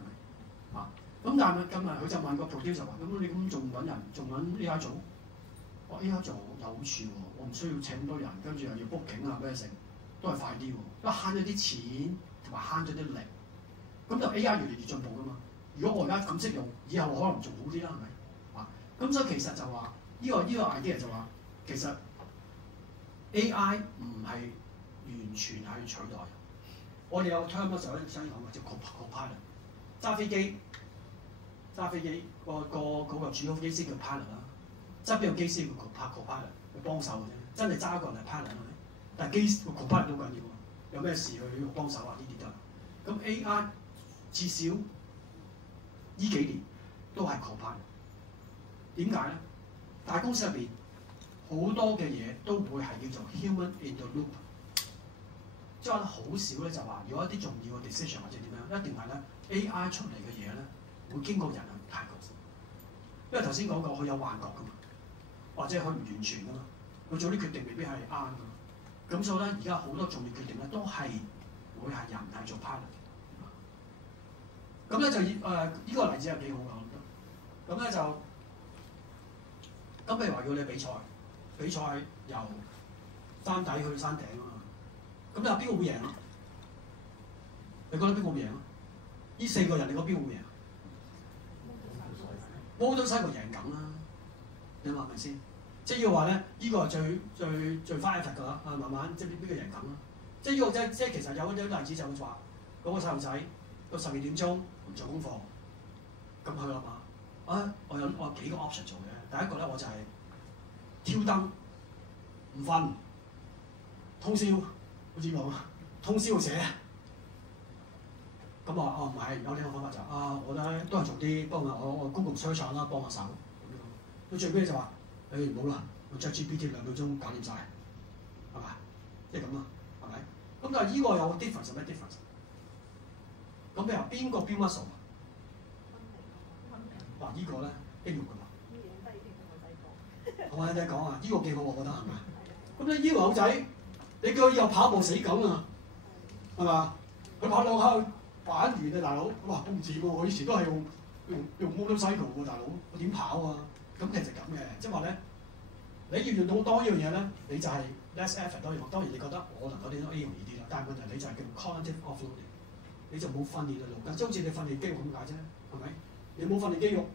咪？啊，咁但係今日佢就問個 producer 話：咁你咁仲揾人，仲揾 AI 做？我 AI 做有好處喎，我唔需要請咁多人，跟住又要 book 景啊咩成。都係快啲喎，因為慳咗啲錢同埋慳咗啲力，咁就 AI 越嚟越進步噶嘛。如果我而家咁識用，以後可能仲好啲啦，係咪？啊，咁所以其實就話呢個 idea 就話其實 AI 唔係完全係取代。我哋有 term 想講嘅叫 co-pilot， 揸飛機個主要機師叫 pilot 啦，側邊個機師叫 co-pilot， 佢幫手嘅啫，真係揸一個人係 pilot 係咪？但係機個 co-pilot 都緊要喎，有咩事去幫手啊？呢啲得。咁 AI 至少呢幾年都係 co-pilot。點解咧？大公司入邊好多嘅嘢都會係叫做 human in the loop， 即係好少咧就話如果一啲重要嘅 decision 或者點樣，一定係咧 AI 出嚟嘅嘢咧會經過人去睇過。因為頭先講過佢有幻覺噶嘛，或者佢唔完全噶嘛，佢做啲決定未必係啱噶嘛。咁所以咧，而家好多重要決定咧，都係會係人係做 pilot。咁咧就呢個例子係幾好㗎，我覺得。咁咧就譬如話要你比賽由山底去山頂啊嘛。咁你話邊個會贏啊？你覺得邊個會贏啊？呢4個人你覺得邊個會贏？Motorcycle贏緊啦，你話係咪先？即係要話咧，呢個係最花 effort 㗎啦，慢慢即係邊個贏緊啦？即係呢個即係其實有啲例子就會話，嗰個細路仔到12點鐘唔做功課，咁佢諗下，我有幾個 option 做嘅。第一個咧我就係挑燈唔瞓，通宵好似講通宵寫。咁我話唔係，有另一個方法就我咧都係做啲幫我 Google search 啦，幫下手。到最尾就話。唔好啦，我 ChatGPT 2秒鐘搞掂晒，係嘛？即係咁啦，係咪？咁但係呢個有 difference 咩 difference？咁譬如話邊個 build muscle 啊？哇！呢個咧肌肉㗎嘛。我哋講啊，呢個幾好我覺得係咪？咁咧呢個友仔，你叫佢以後跑步死梗啊，係嘛？佢跑兩下玩完啊，大佬！哇，都唔似喎，我以前都係用 motorcycle 喎，大佬，我點跑啊？咁其實咁嘅，即係話咧，你要用到多呢樣嘢咧，你就係 less effort 多樣。當然你覺得我能夠練到 A 容易啲啦，但係問題你就係叫 cognitive offloading， 你就冇訓練嘅腦筋，即係好似你訓練肌肉咁解啫，係咪？你冇訓練肌肉，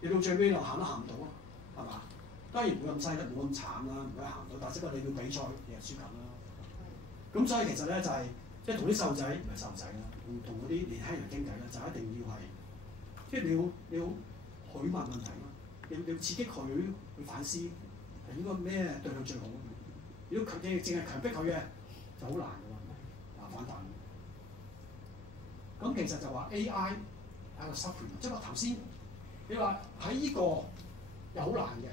你到最尾就行都行唔到啊，係嘛？當然唔會咁犀利，冇咁慘啦，唔會行唔到，但係只不過你要比賽，你係輸緊啦。咁所以其實咧就係即係同啲細路仔唔係細路仔啦，同嗰啲年輕人傾偈咧，就一定要係即係你要許問問題咯。你要刺激佢去反思，係應該咩對佢最好。如果佢哋淨係強迫佢嘅，就好難㗎喎，反彈。咁其實就話 AI 係個 supplement，即係話頭先你話喺呢個又好難嘅，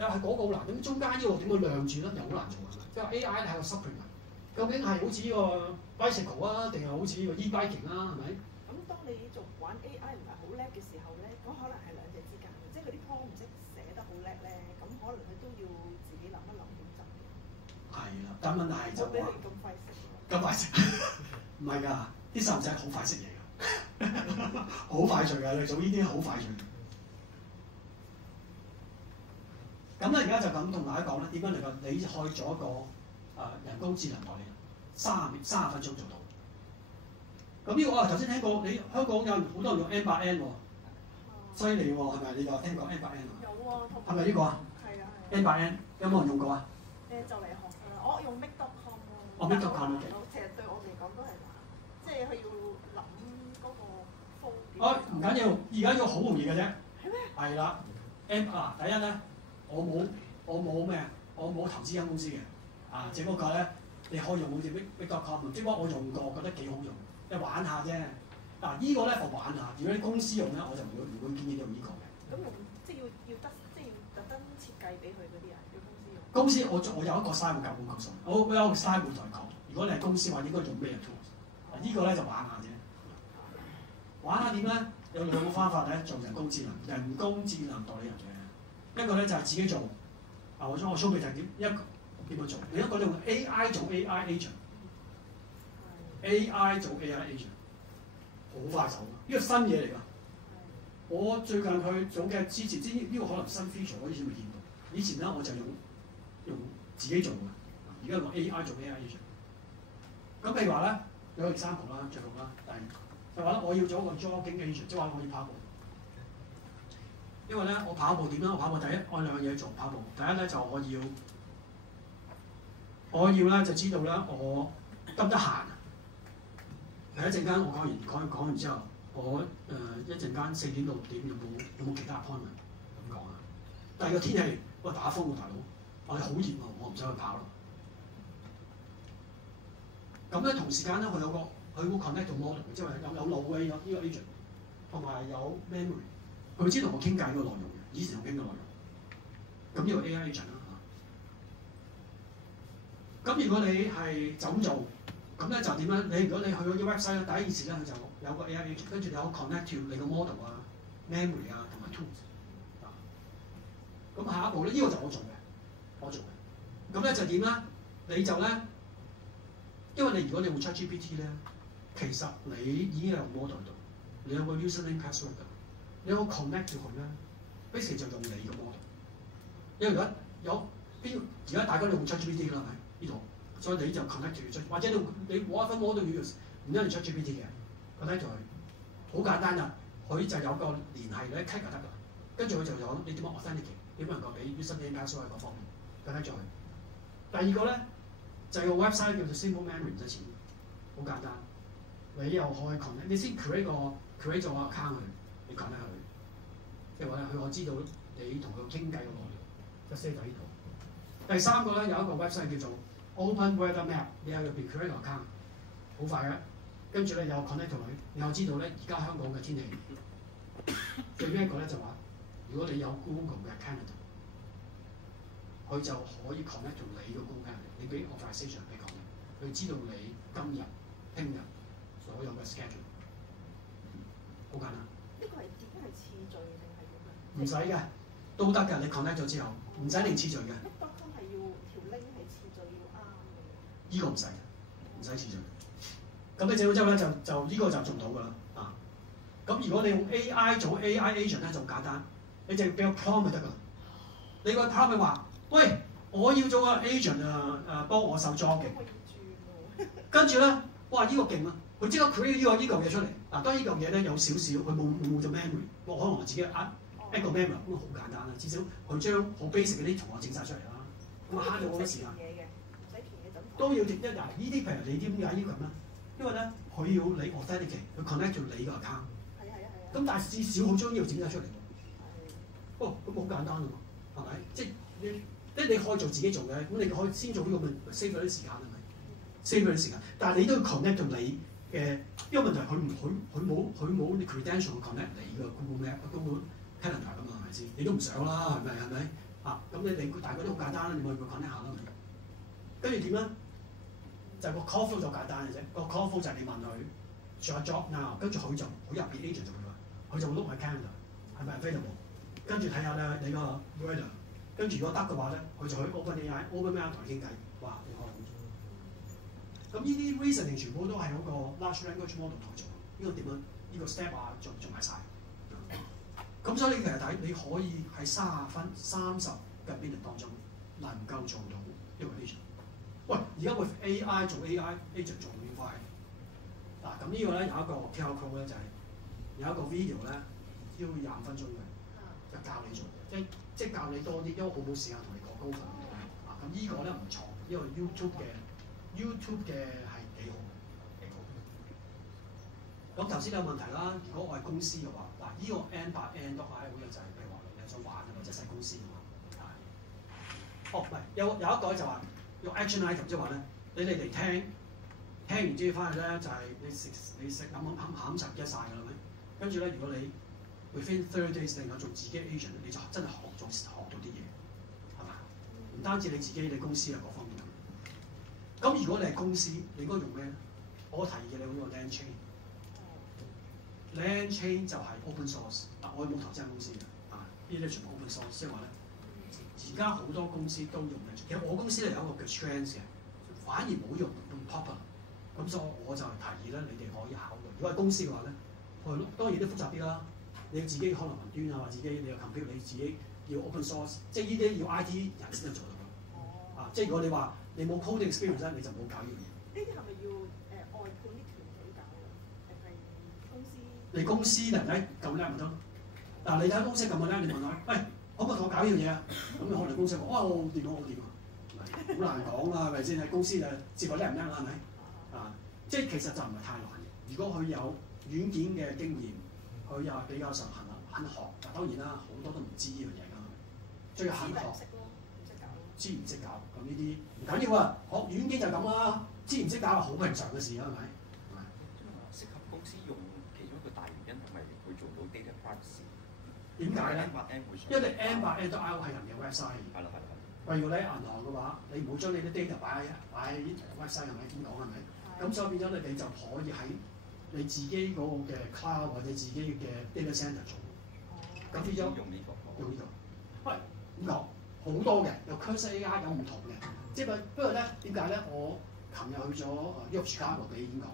又係嗰個好難，咁中間呢個點去量住咧，又好難做㗎。即係 AI 係個 supplement， 究竟係好似呢個 bicycle 啊，定係好似呢個 e-biking 啊，係咪？咁當你做玩 AI 唔係好叻嘅時候咧，咁可能係兩者之間，即係佢啲 prompt 唔識寫得好叻咧，咁可能佢都要自己諗一諗點執。係啦，但問題係就話咁快食，咁快食，唔係㗎，啲細路仔好快食嘢㗎，好快脆㗎，你做呢啲好快脆。咁咧而家就咁同大家講咧，點樣能夠你可以做一個人工智能代理人，30分鐘做到。咁呢個我頭先聽過，你香港有好多人用 N8N 喎，犀利喎，係咪？你有聽過 N8N 啊？有喎，係咪呢個啊？係啊係。N8N 有冇人用過啊？就嚟學㗎啦，我用 make.com 咯。哦 make.com 其實對我嚟講都係難，即係佢要諗嗰個風點。唔緊要，而家呢個好容易嘅啫。係咩？係啦第一咧，我冇咩，我冇投資間公司嘅，只不過咧你可以用好似 make.com， 只不過我用過，覺得幾好用，即係玩下啫。呢個咧我玩下，如果啲公司用咧，我就唔會建議你用呢個嘅。咁用即係要特登設計俾佢嗰啲人，要公司用。公司我有一個嘥會教官講，我有個嘥會同佢講，如果你係公司話應該用咩 tools？呢個咧就玩下啫。玩下點咧？有兩個方法咧，做人工智能代理人嘅。一個咧就係自己做，我 show 俾你睇一個點樣做。另一個你用 AI 做 AI agent，AI 做 AI agent， 好快手，呢個新嘢嚟㗎。我最近去做嘅之前呢個可能新 feature，我以前未見到。以前咧我就用自己做嘅，而家用 AI 做 AI agent。咁譬如話咧，有個 example 啦，最後啦，就話咧我要做一個 jogging agent， 即係話我要跑步。因為咧我跑步點咧？我跑步第一按兩樣嘢做跑步。第一咧就我要咧就知道咧我得唔得閒。第一陣間我講完之後，我一陣間4點到6點有冇其他 appointment 咁講啊？第二個天氣，喂打風喎大佬，我哋好熱喎，我唔想去跑啦。咁咧同時間咧佢會 connect 到 model， 即係有腦嘅呢個 agent， 同埋有 memory， 佢會知道我傾偈嗰個內容嘅，以前我傾嘅內容。咁呢個 AI agent 啦嚇。咁如果你係就咁做，咁咧就點咧？如果你去咗啲 website 咧，第一件事咧佢就有個 AI agent， 跟住你有 connect to 你個 model 啊、memory 啊同埋 tools。咁下一步咧，呢個就我做嘅。咁咧就點咧？你就咧，因為如果你用 ChatGPT 咧，其實你已經有 model 度，你有個 username password 㗎，你有個 connect 住佢咧 ，basically 就用你個 model。因為而家大家都用 ChatGPT 㗎啦，係咪？呢度，所以你就 connect 住佢，或者你 whatever model you use， 唔一定 ChatGPT 嘅 connect 住佢，好簡單㗎，佢就有個聯繫你一 click 就得㗎，跟住佢就有你點樣 authenticate。點能夠俾 username password 嗰方面更加在。第二個咧就係個 website 叫做 Simple Memory， 唔使錢，好簡單。你又可以 connect， 你先 create 咗個 account 佢，你 connect 佢，即係話咧佢我知道你同佢傾偈嘅內容，就 save 喺呢度。第三個咧有一個 website 叫做 Open Weather Map， 你喺入邊 create 個 account， 好快嘅。跟住咧又 connect 到佢，你又知道咧而家香港嘅天氣。最尾一個咧就話。如果你有 Google 嘅 Canada， 佢就可以 connect 到你個 Google Canada， 你俾 authorization 俾佢，佢知道你今日、聽日所有嘅 schedule， 好簡單。呢個係點係次序定係點啊？唔使嘅，都得㗎。你 connect 咗之後，唔使定次序嘅。Make.com 係要條 link 係次序要啱嘅。呢個唔使，唔使次序。咁你整到之後咧，就呢個就做到㗎啦。咁如果你用 AI 做 AI agent 咧，就簡單。你就俾個 prompt 就得㗎啦。你個 prompt 話：喂，我要做個 agent 幫我手 jogging。跟住咧，哇！呢個勁啊！佢即刻 create 呢嚿嘢出嚟。當然呢嚿嘢咧有少少，佢冇做 memory。可能我自己一個 memory 咁好簡單啦。至少佢將好 basic 嗰啲同我整晒出嚟啦。咁啊慳咗好多時間。都要填一呢啲譬如你點解要咁咧？因為咧佢要你 authenticate，佢 connect 到你個 account。咁但係至少佢將呢個整晒出嚟。哦，咁好簡單喎，係咪？即係你可以做自己做嘅，咁你可以先做呢個咪 save 咗啲時間係咪？save 咗啲時間，但係你都要 connect 到你嘅，因為問題佢冇你 credential connect 你個 Google Map、Google Calendar 㗎嘛，係咪先？你都唔想啦，係咪？啊，咁你大家都好簡單啦，你咪去 connect 下啦，咪。跟住點咧？就係個 call flow 就簡單嘅啫，個 call flow 就係你問佢做下 job now，跟住佢入邊 agent 就會話，佢就會 look 喺 calendar 係咪 available， 跟住睇下咧你個 weather， 跟住如果得嘅話咧，佢就去 OpenAI 同你傾偈，哇！你可能好中。咁呢啲 reasoning 全部都係嗰個 large language model 同做，呢個點樣？呢個 step 啊，做埋晒。咁所以其實睇你可以喺30個 minute 當中能夠做到一個 agent。喂，而家 with AI 做 AI agent 做好快。嗱，咁呢個咧有一個 QR code 咧就係有一個 video 咧要25分鐘嘅，就教你做，即係教你多啲，因為我冇時間同你講高分啊。咁呢個咧唔錯，呢個 YouTube 嘅係幾好。咁頭先有問題啦，如果我係公司嘅話，嗱呢個 N8N.IO 咧就係譬如話你想玩嘅或者細公司嘅嘛，係。哦，唔係有一個就話用 action item， 即係話咧，你哋嚟聽完之後翻去咧就係你食冚茶 get 晒㗎啦，咪？跟住咧，如果你 within 30 days 能夠做自己 agent， 你就真係學到啲嘢，係嘛？唔單止你自己，你公司啊各方面。咁如果你係公司，你應該用咩咧？我提議你用個 land chain。land chain 就係 open source， 嗱我冇投資間公司嘅，啊呢啲全部 open source， 即係話咧，而家好多公司都用嘅。其實我公司係有一個叫 Strands 嘅，反而冇用 popular， 咁所以我就提議咧，你哋可以考慮。如果係公司嘅話咧，當然都複雜啲啦。你自己可能雲端啊，或自己你有 computer， 你自己要 open source， 即係呢啲要 IT 人先得做到嘅。啊，即係如果你話你冇 coding experience 咧，你就冇搞呢樣嘢。呢啲係咪要外判啲團隊搞啊？定係公司？你公司人仔咁叻咪得？嗱，你睇公司咁叻，你問佢，喂，可唔可以同我搞呢樣嘢啊？咁你可能公司講，哇，我掂啊，我掂啊，好難講啦，係咪先？喺公司就接我叻唔叻啦，係咪？啊，即係其實就唔係太難嘅。如果佢有軟件嘅經驗，佢又比較上肯學。嗱，當然啦，好多都唔知呢樣嘢㗎嘛，最肯學。知唔識搞，咁呢啲唔緊要啊！學軟件就咁啦，知唔識搞係好平常嘅事啊，係咪？適合公司用其中一個大原因係咪佢做到 data privacy？點解咧？因為 N8N.IO 係人嘅 website。係啦。例如你喺銀行嘅話，你唔好將你啲 data 擺喺 website 係咪？點講係咪？咁所以變咗你就可以喺你自己嗰個嘅 cloud 或者自己嘅 data center 做。咁變咗用呢個。喂，點講？好多嘅，有 Cursor AI 有唔同嘅，即係不過咧點解咧？我琴日去咗Chicago 俾演講，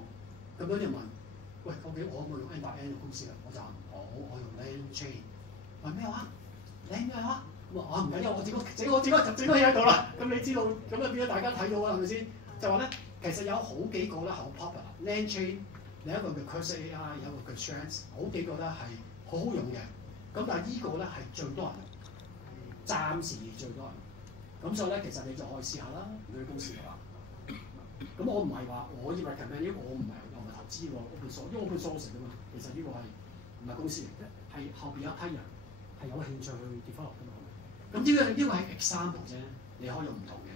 咁有啲人問，喂，究竟我可唔可以用 N8N 嘅公司啊？我就話唔好，我用 Land Chain。問咩話？你咩話？咁啊，唔緊要，我整個嘢喺度啦。咁你知道，咁就變咗大家睇到啦，係咪先？就話咧，其實有好幾個咧好 popular。Land Chain 另一個叫 Cursor AI， 有一個叫 Strands， 好幾個咧係好好用嘅。咁但係依個咧係最多人。暫時最多人，咁所以咧，其實你就可以試下啦。如果你公司嘅話，咁我唔係話我要 recommend， 因為我唔係投資喎 open source， 因為 open source 㗎嘛。其實呢個係唔係公司嚟嘅，係後邊有一批人係有興趣去 develop 㗎嘛。咁呢個係 example 啫，你可以用唔同嘅。